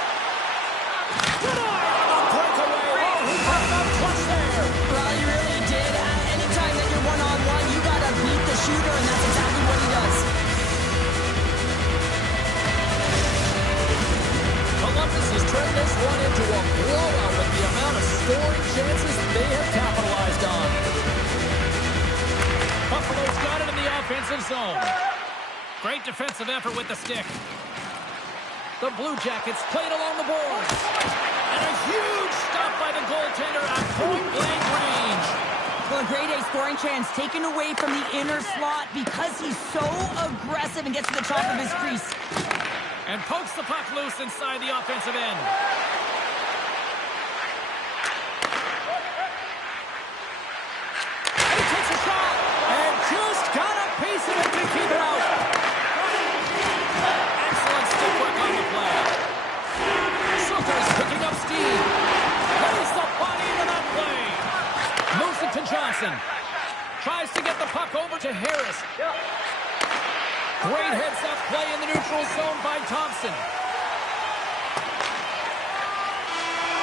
Denied on the breakaway. Oh, he had enough touch there. Well, you really did. Anytime that you're one-on-one, you got to beat the shooter, and that's exactly what he does. Columbus has turned this one into a blowout with the amount of scoring chances they have capitalized on. Buffalo's got it in the offensive zone. Great defensive effort with the stick. The Blue Jackets played along the boards. And a huge stop by the goaltender at point-blank range. Well, a grade A scoring chance taken away from the inner slot because he's so aggressive and gets to the top of his crease. And pokes the puck loose inside the offensive end. And he takes a shot. And just got a piece of it to keep it out. Johnson. Tries to get the puck over to Harris. Great heads-up play in the neutral zone by Thompson.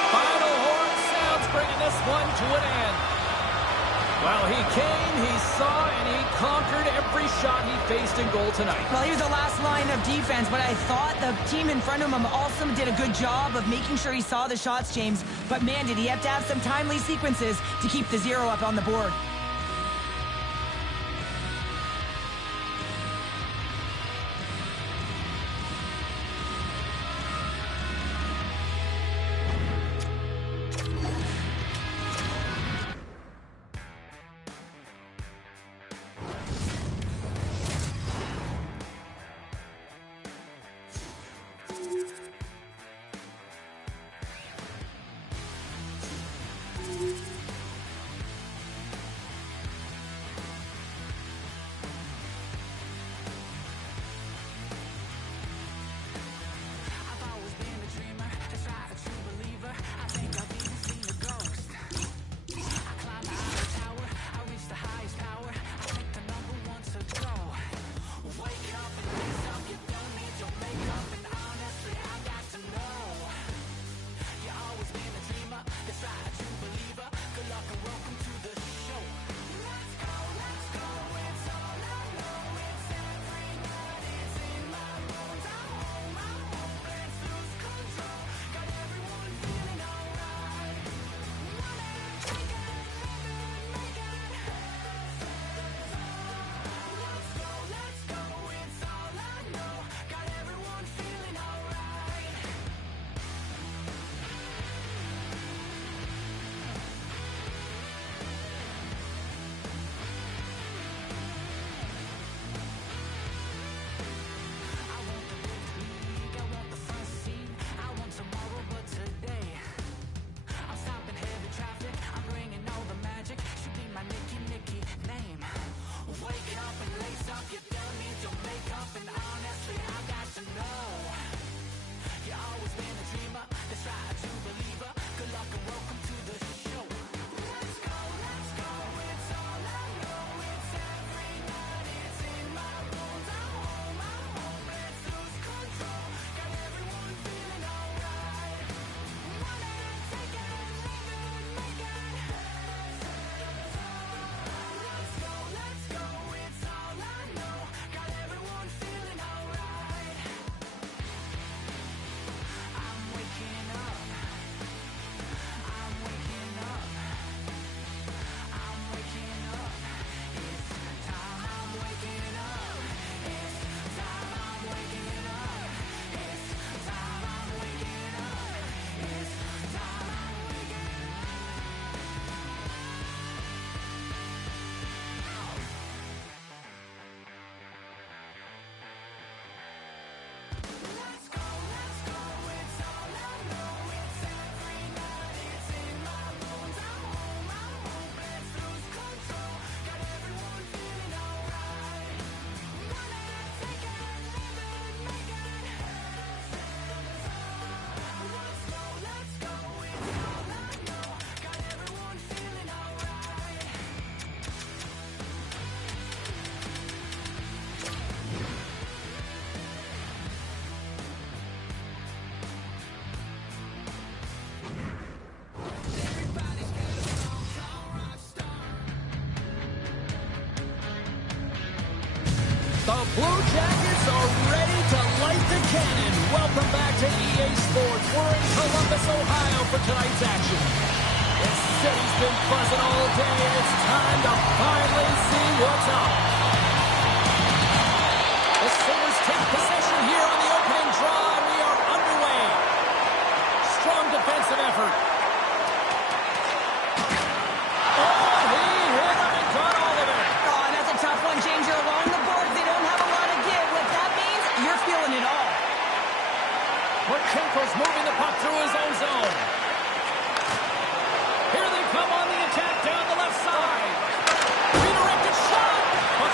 Final horn sounds, bringing this one to an end. Well, he came, he saw, and he conquered every shot he faced in goal tonight. Well, he was the last line of defense, but I thought the team in front of him also did a good job of making sure he saw the shots, James. But man, did he have to have some timely sequences to keep the 0 up on the board. The Blue Jackets are ready to light the cannon. Welcome back to EA Sports. We're in Columbus, Ohio for tonight's action. The city's been buzzing all day, and it's time to finally see what's up. The Sabres take possession here on the opening draw, and we are underway. Strong defensive effort. Oh, he hit him and got all of it. Oh, and that's a tough one, James. You're along the boards. They don't have a lot of give. What that means, you're feeling it all. Marchenko's moving the puck through his own zone. Here they come on the attack down the left side. Redirected shot.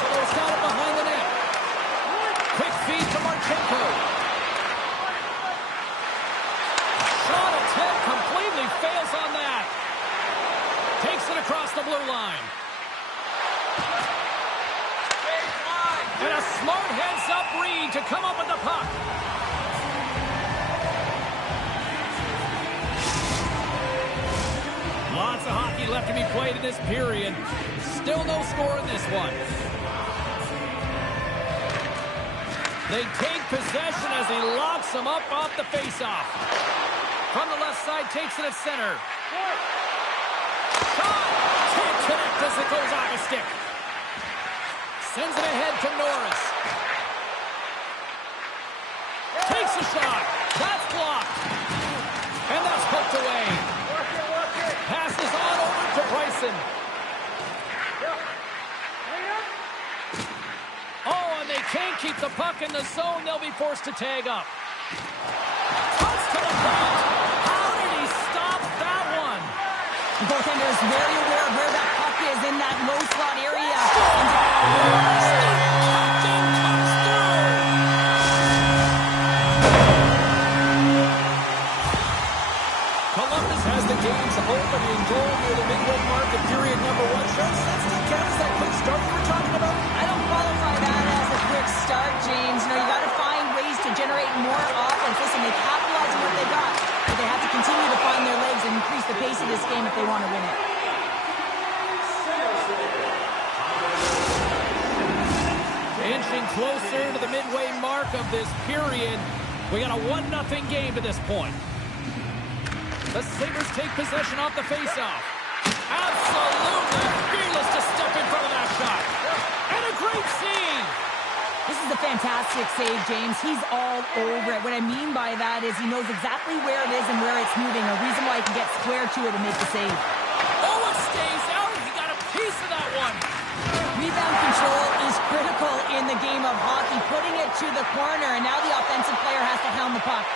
Smart heads-up read to come up with the puck. Lots of hockey left to be played in this period. Still no score in this one. They take possession as he locks them up off the faceoff. From the left side, takes it at center. Shot! Can't connect as it goes off a stick. Sends it ahead to Norris. Takes a shot. That's blocked. And that's hooked away. Passes on over to Bryson. Oh, and they can't keep the puck in the zone. They'll be forced to tag up. Toss to the point. How did he stop that one? The goaltender is very aware of where that puck is in that low slot area. Columbus has the game's opening goal near the midway mark of period number 1. Sure, that still counts that quick start you were talking about? I don't qualify that as a quick start, James. You know, you got to find ways to generate more offense. Listen, they capitalize on what they got, but they have to continue to find their legs and increase the pace of this game if they want to win it. Inching closer to the midway mark of this period. We got a 1-0 game to this point. The Sabres take possession off the faceoff. Absolutely fearless to step in front of that shot. And a great save. This is a fantastic save, James. He's all over it. What I mean by that is he knows exactly where it is and where it's moving. A reason why he can get square to it and make the save. Oh, it stays out. He got a piece of that one. Rebound control is critical in the game of hockey. Putting it to the corner, and now the offensive player has to hound the puck.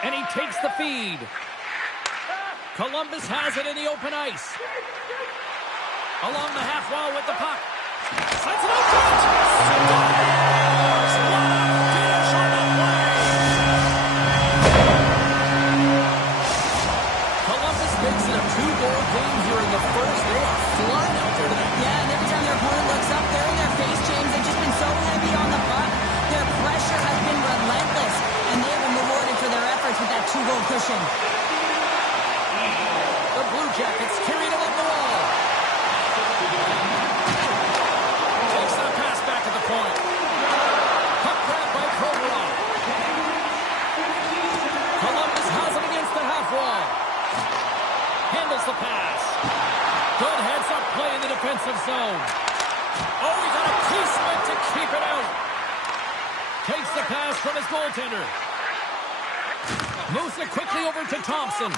And he takes the feed. Columbus has it in the open ice. Along the half wall with the puck. Sends it out. Scores! What a finish on the play! Columbus makes it a 2-goal game here in the first. They are flying out there tonight. Yeah, and every time their opponent looks up, they're in their face, James. They've just been so heavy on the puck. Their pressure has been relentless, and they've been rewarded for their efforts with that 2-goal cushion. The Blue Jackets carry it along the wall. Takes the pass back to the point. Puck grab by PMLeRoi. Columbus has him against the half wall. Handles the pass. Good heads-up play in the defensive zone. Oh, he got a piece of it to keep it out. Takes the pass from his goaltender. Moves it quickly over to Thompson.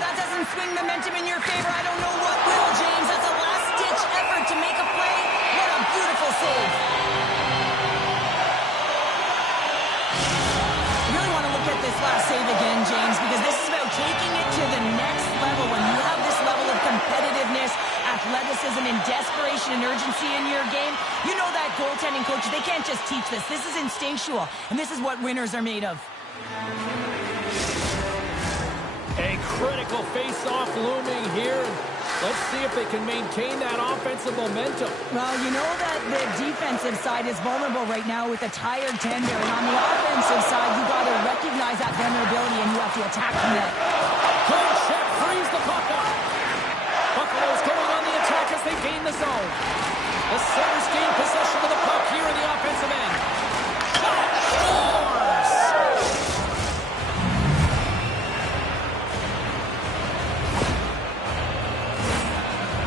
That doesn't swing momentum in your favor. I don't know what will, James. That's a last-ditch effort to make a play. What a beautiful save. You really want to look at this last save again, James, because this is about taking it to the next level. When you have this level of competitiveness, athleticism, and desperation and urgency in your game, you know that goaltending coaches, they can't just teach this. This is instinctual, and this is what winners are made of. A critical face-off looming here. Let's see if they can maintain that offensive momentum. Well, you know that the defensive side is vulnerable right now with a tired tender, and on the offensive side, you got to recognize that vulnerability, and you have to attack from that. Good check, frees the puck up. Buffalo's going on the attack as they gain the zone. The Sabres gain possession of the puck here in the offensive end. Shot scores!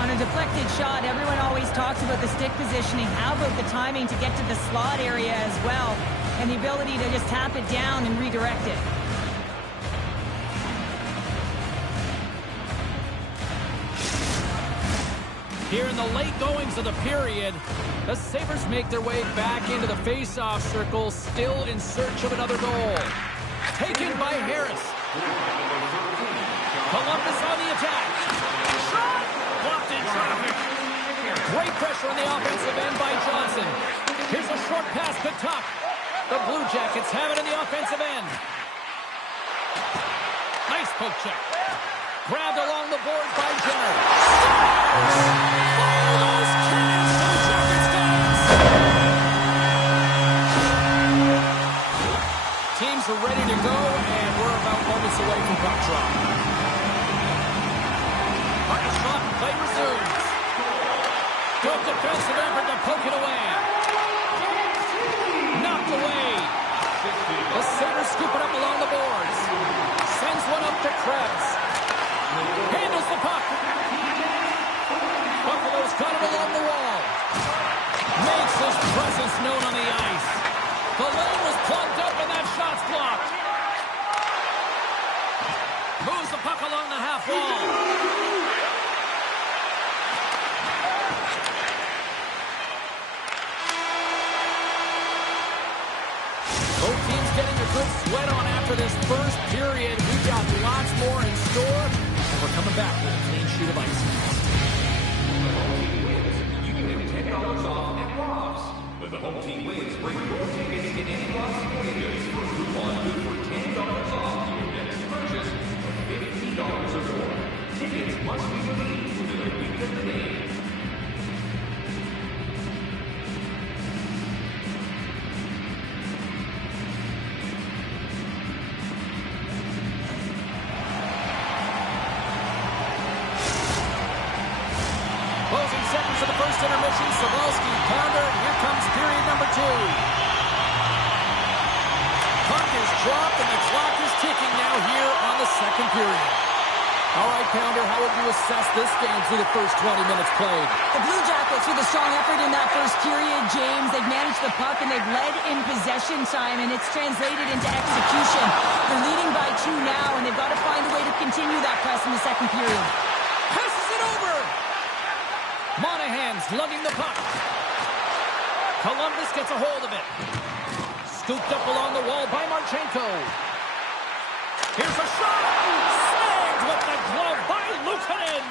On a deflected shot, everyone always talks about the stick positioning. How about the timing to get to the slot area as well, and the ability to just tap it down and redirect it. Here in the late goings of the period, the Sabres make their way back into the face-off circle, still in search of another goal. Taken by Harris. Columbus on the attack. Shot! Blocked in traffic. Great pressure on the offensive end by Johnson. Here's a short pass to Tuck. The Blue Jackets have it in the offensive end. Nice poke check. Grabbed along the board by Jenner. Fire those cannons to the jacket stands. Teams are ready to go, and we're about moments away from puck drop. Puck is dropped, play resumes. Good defensive effort to poke it away. Knocked away. The Sabres scoop it up along the boards. Sends one up to Krebs. Handles the puck. Buffalo's got it along the wall. Makes his presence known on the ice. The lane was plugged up and that shot's blocked. Moves the puck along the half wall. Both teams getting a good sweat on after this first period. We've got lots more in store, and we're coming back with a clean sheet of ice. You can get $10 off at Rob's. When the home team wins, bring your tickets to any Rob's sporting goods for a coupon good for $10 off your next purchase of $15 or more. Tickets must be redeemed within a week of the game. Closing seconds of the first intermission. Savalski, pounder, and here comes period number 2. Puck is dropped, and the clock is ticking now here on the second period. All right, Pounder, how would you assess this game through the first 20 minutes played? The Blue Jackets with a strong effort in that first period, James. They've managed the puck and they've led in possession time, and it's translated into execution. They're leading by 2 now, and they've got to find a way to continue that press in the second period. Passes it over! Monahan's lugging the puck. Columbus gets a hold of it. Scooped up along the wall by Marchenko. Here's a shot! Snagged with the glove by Luukkonen.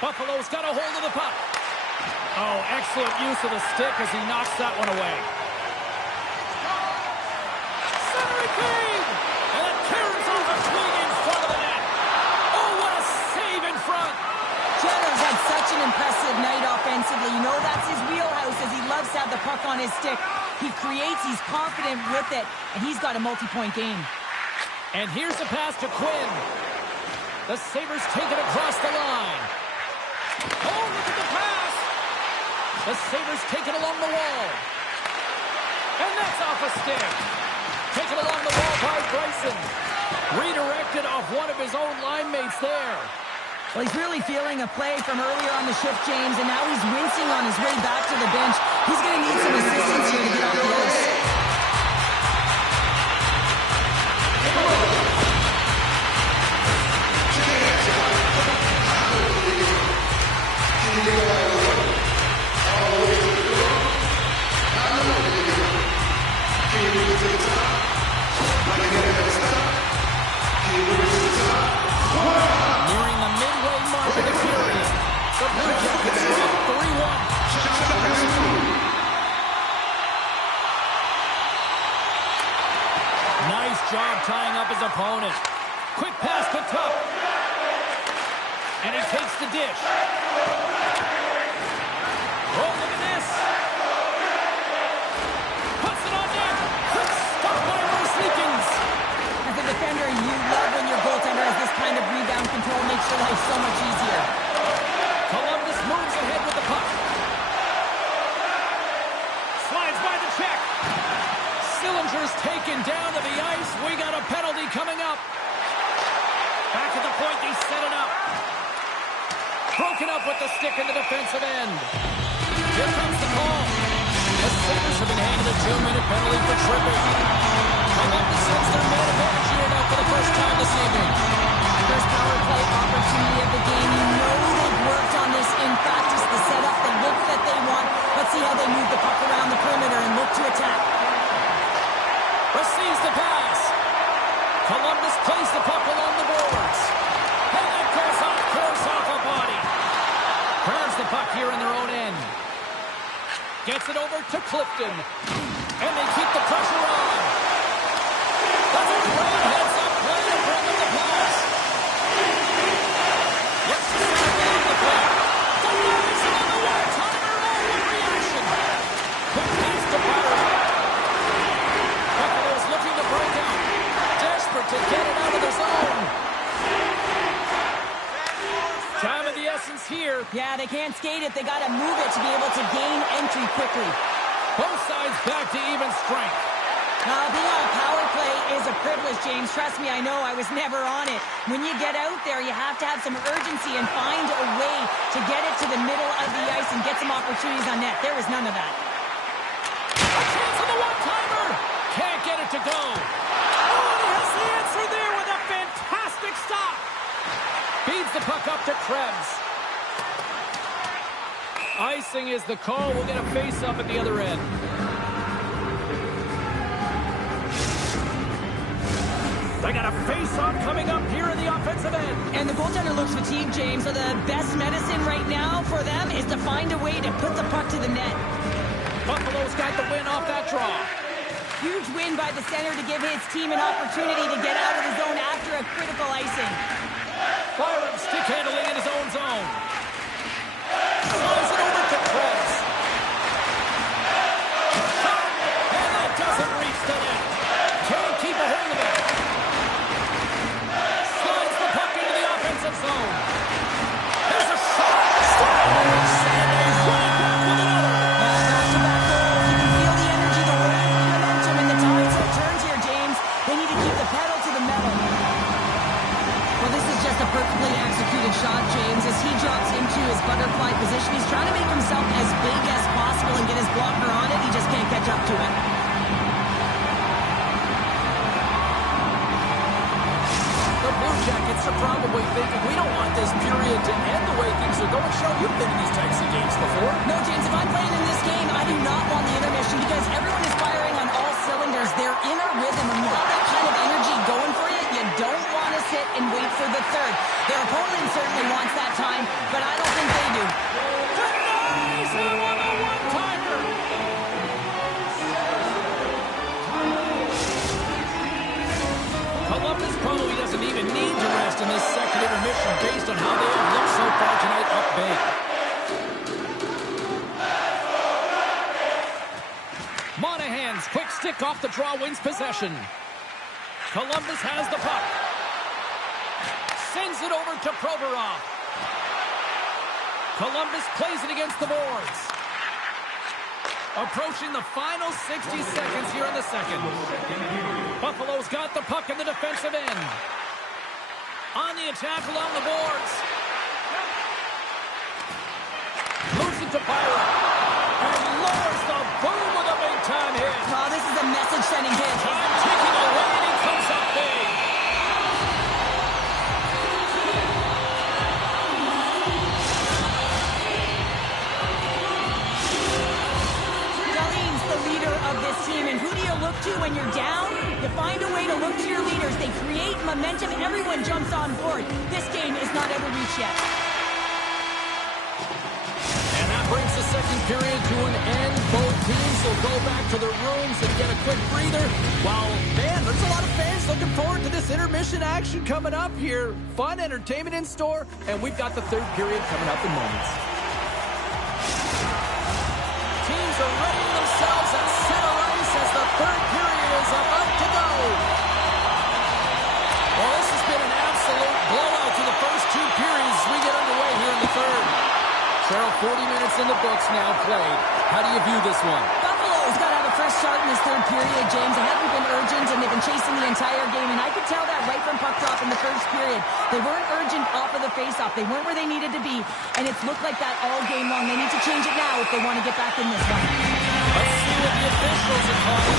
Buffalo's got a hold of the puck. Oh, excellent use of the stick as he knocks that one away. Centering feed! And it tears off a swing in front of the net. Oh, what a save in front! Jenner's had such an impressive night offensively. You know that's his wheelhouse, as he loves to have the puck on his stick. He creates, he's confident with it, and he's got a multi-point game. And here's the pass to Quinn. The Sabres take it across the line. Oh, look at the pass! The Sabres take it along the wall. And that's off a stick. Taken along the wall by Bryson. Redirected off one of his own line mates there. Well, he's really feeling a play from earlier on the shift, James, and now he's wincing on his way back to the bench. He's going to need some assistance here to get off the ice. Nearing the midway mark of the period. The Blue Jackets are up 3-1. Nice job tying up his opponent. Quick pass to Tuck. And he takes the dish. Oh, look at this. Puts it on net. Quick stop by Versleekens. As a defender, you love when your goaltender has this kind of rebound control. Makes your life so much easier. Columbus moves ahead with the puck. Slides by the check. Sillinger's taken down to the ice. We got a penalty coming up. Back at the point, they set it up. Broken up with the stick in the defensive end. Here comes the call. The Sabres have been handed a 2-minute penalty for tripping. Columbus sends their man advantage here now for the first time this evening. First power play opportunity of the game. You know they've worked on this in practice, the setup, the look that they want. Let's see how they move the puck around the perimeter and look to attack. Receives the pass. Columbus plays the puck along the boards. And that goes off course off a body. Grabs the puck here in their own end. Gets it over to Clifton. And they keep the pressure on. That's a great heads-up play to bring them the pass. absence here. Yeah, they can't skate it. They got to move it to be able to gain entry quickly. Both sides back to even strength. Being on a power play is a privilege, James. Trust me, I know. I was never on it. When you get out there, you have to have some urgency and find a way to get it to the middle of the ice and get some opportunities on net. There was none of that. A chance on the one-timer. Can't get it to go. Oh, and he has the answer there with a fantastic stop. Feeds the puck up to Krebs. Icing is the call. We'll get a face-up at the other end. They got a face-off coming up here in the offensive end. And the goaltender looks fatigued, James. So the best medicine right now for them is to find a way to put the puck to the net. Buffalo's got the win off that draw. Huge win by the center to give his team an opportunity to get out of the zone after a critical icing. Byram stick handling in his own zone. Slides it over to Krebs. Shot, and that doesn't reach the net. Can't keep a hold of it. Slides the puck into the offensive zone. There's a shot. Stops. And he's right back with another. Back-to-back goals. You can feel the energy, the wave, the momentum, and the tides have turned here, James. They need to keep the pedal to the metal. Well, this is just a perfectly executed shot, James. As he drops into his butterfly position, he's trying to make himself as big as possible and get his blocker on it. He just can't catch up to it. The Blue Jackets are probably thinking, we don't want this period to end the way things are going. Sean, you've been in these types of games before. No, James, if I'm playing in this game, I do not want the intermission because everyone is firing on all cylinders. They're in a rhythm, and you have that kind of energy going for you. You don't want to sit and wait for the third. Their opponent certainly wants that time, but I don't think they do. Denies him on the one-timer. Columbus probably doesn't even need to rest in this second intermission based on how they have looked so far tonight up big. Monahan's quick stick off the draw wins possession. Columbus has the puck. Sends it over to Provorov. Columbus plays it against the boards. Approaching the final 60 seconds here in the second. Buffalo's got the puck in the defensive end. On the attack along the boards. Moves it to Byron. And lowers the boom with a big-time hit. Oh, this is a message-sending hit. Time ticking away, and he comes up big. Darlene's the leader of this team, and who do you look to when you're down? You find a way to look to your leaders. They create momentum. Everyone jumps on board. This game is not out of reach yet. And that brings the second period to an end. Both teams will go back to their rooms and get a quick breather. While, man, there's a lot of fans looking forward to this intermission action coming up here. Fun entertainment in store, and we've got the third period coming up in moments. Teams are readying themselves at center ice as the third period is about to go. Well, this has been an absolute blowout to the first two periods as we get underway here in the third. Cheryl, 40 minutes in the books now played. How do you view this one? Buffalo's got to have a fresh start in this third period, James. They haven't been urgent, and they've been chasing the entire game, and I could tell that right from puck drop in the first period. They weren't urgent off of the faceoff. They weren't where they needed to be, and it's looked like that all game long. They need to change it now if they want to get back in this one. Let's see what the officials are calling.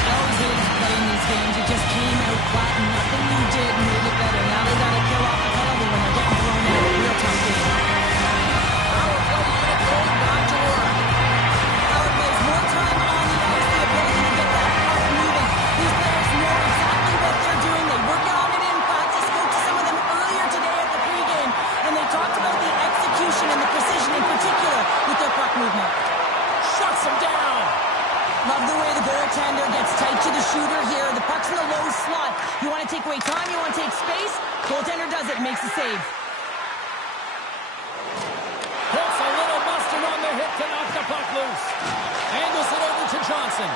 I always hated playing these games. You just came out flat, and nothing you did made it better. Now they got to kill off the penalty when they're getting thrown out. Real tough game. Power play unit going back to work. Power plays more time on the ice, the ability to get that puck moving. These players know exactly what they're doing. They work on it in practice. Spoke to some of them earlier today at the pregame, and they talked about the execution and the precision in particular with their puck movement. Shuts him down. Love the way the goaltender gets tight to the shooter here. The puck's in the low slot. You want to take away time, you want to take space. Goaltender does it, makes the save. Puts a little mustard on the hit to knock the puck loose. Angles it over to Johnson.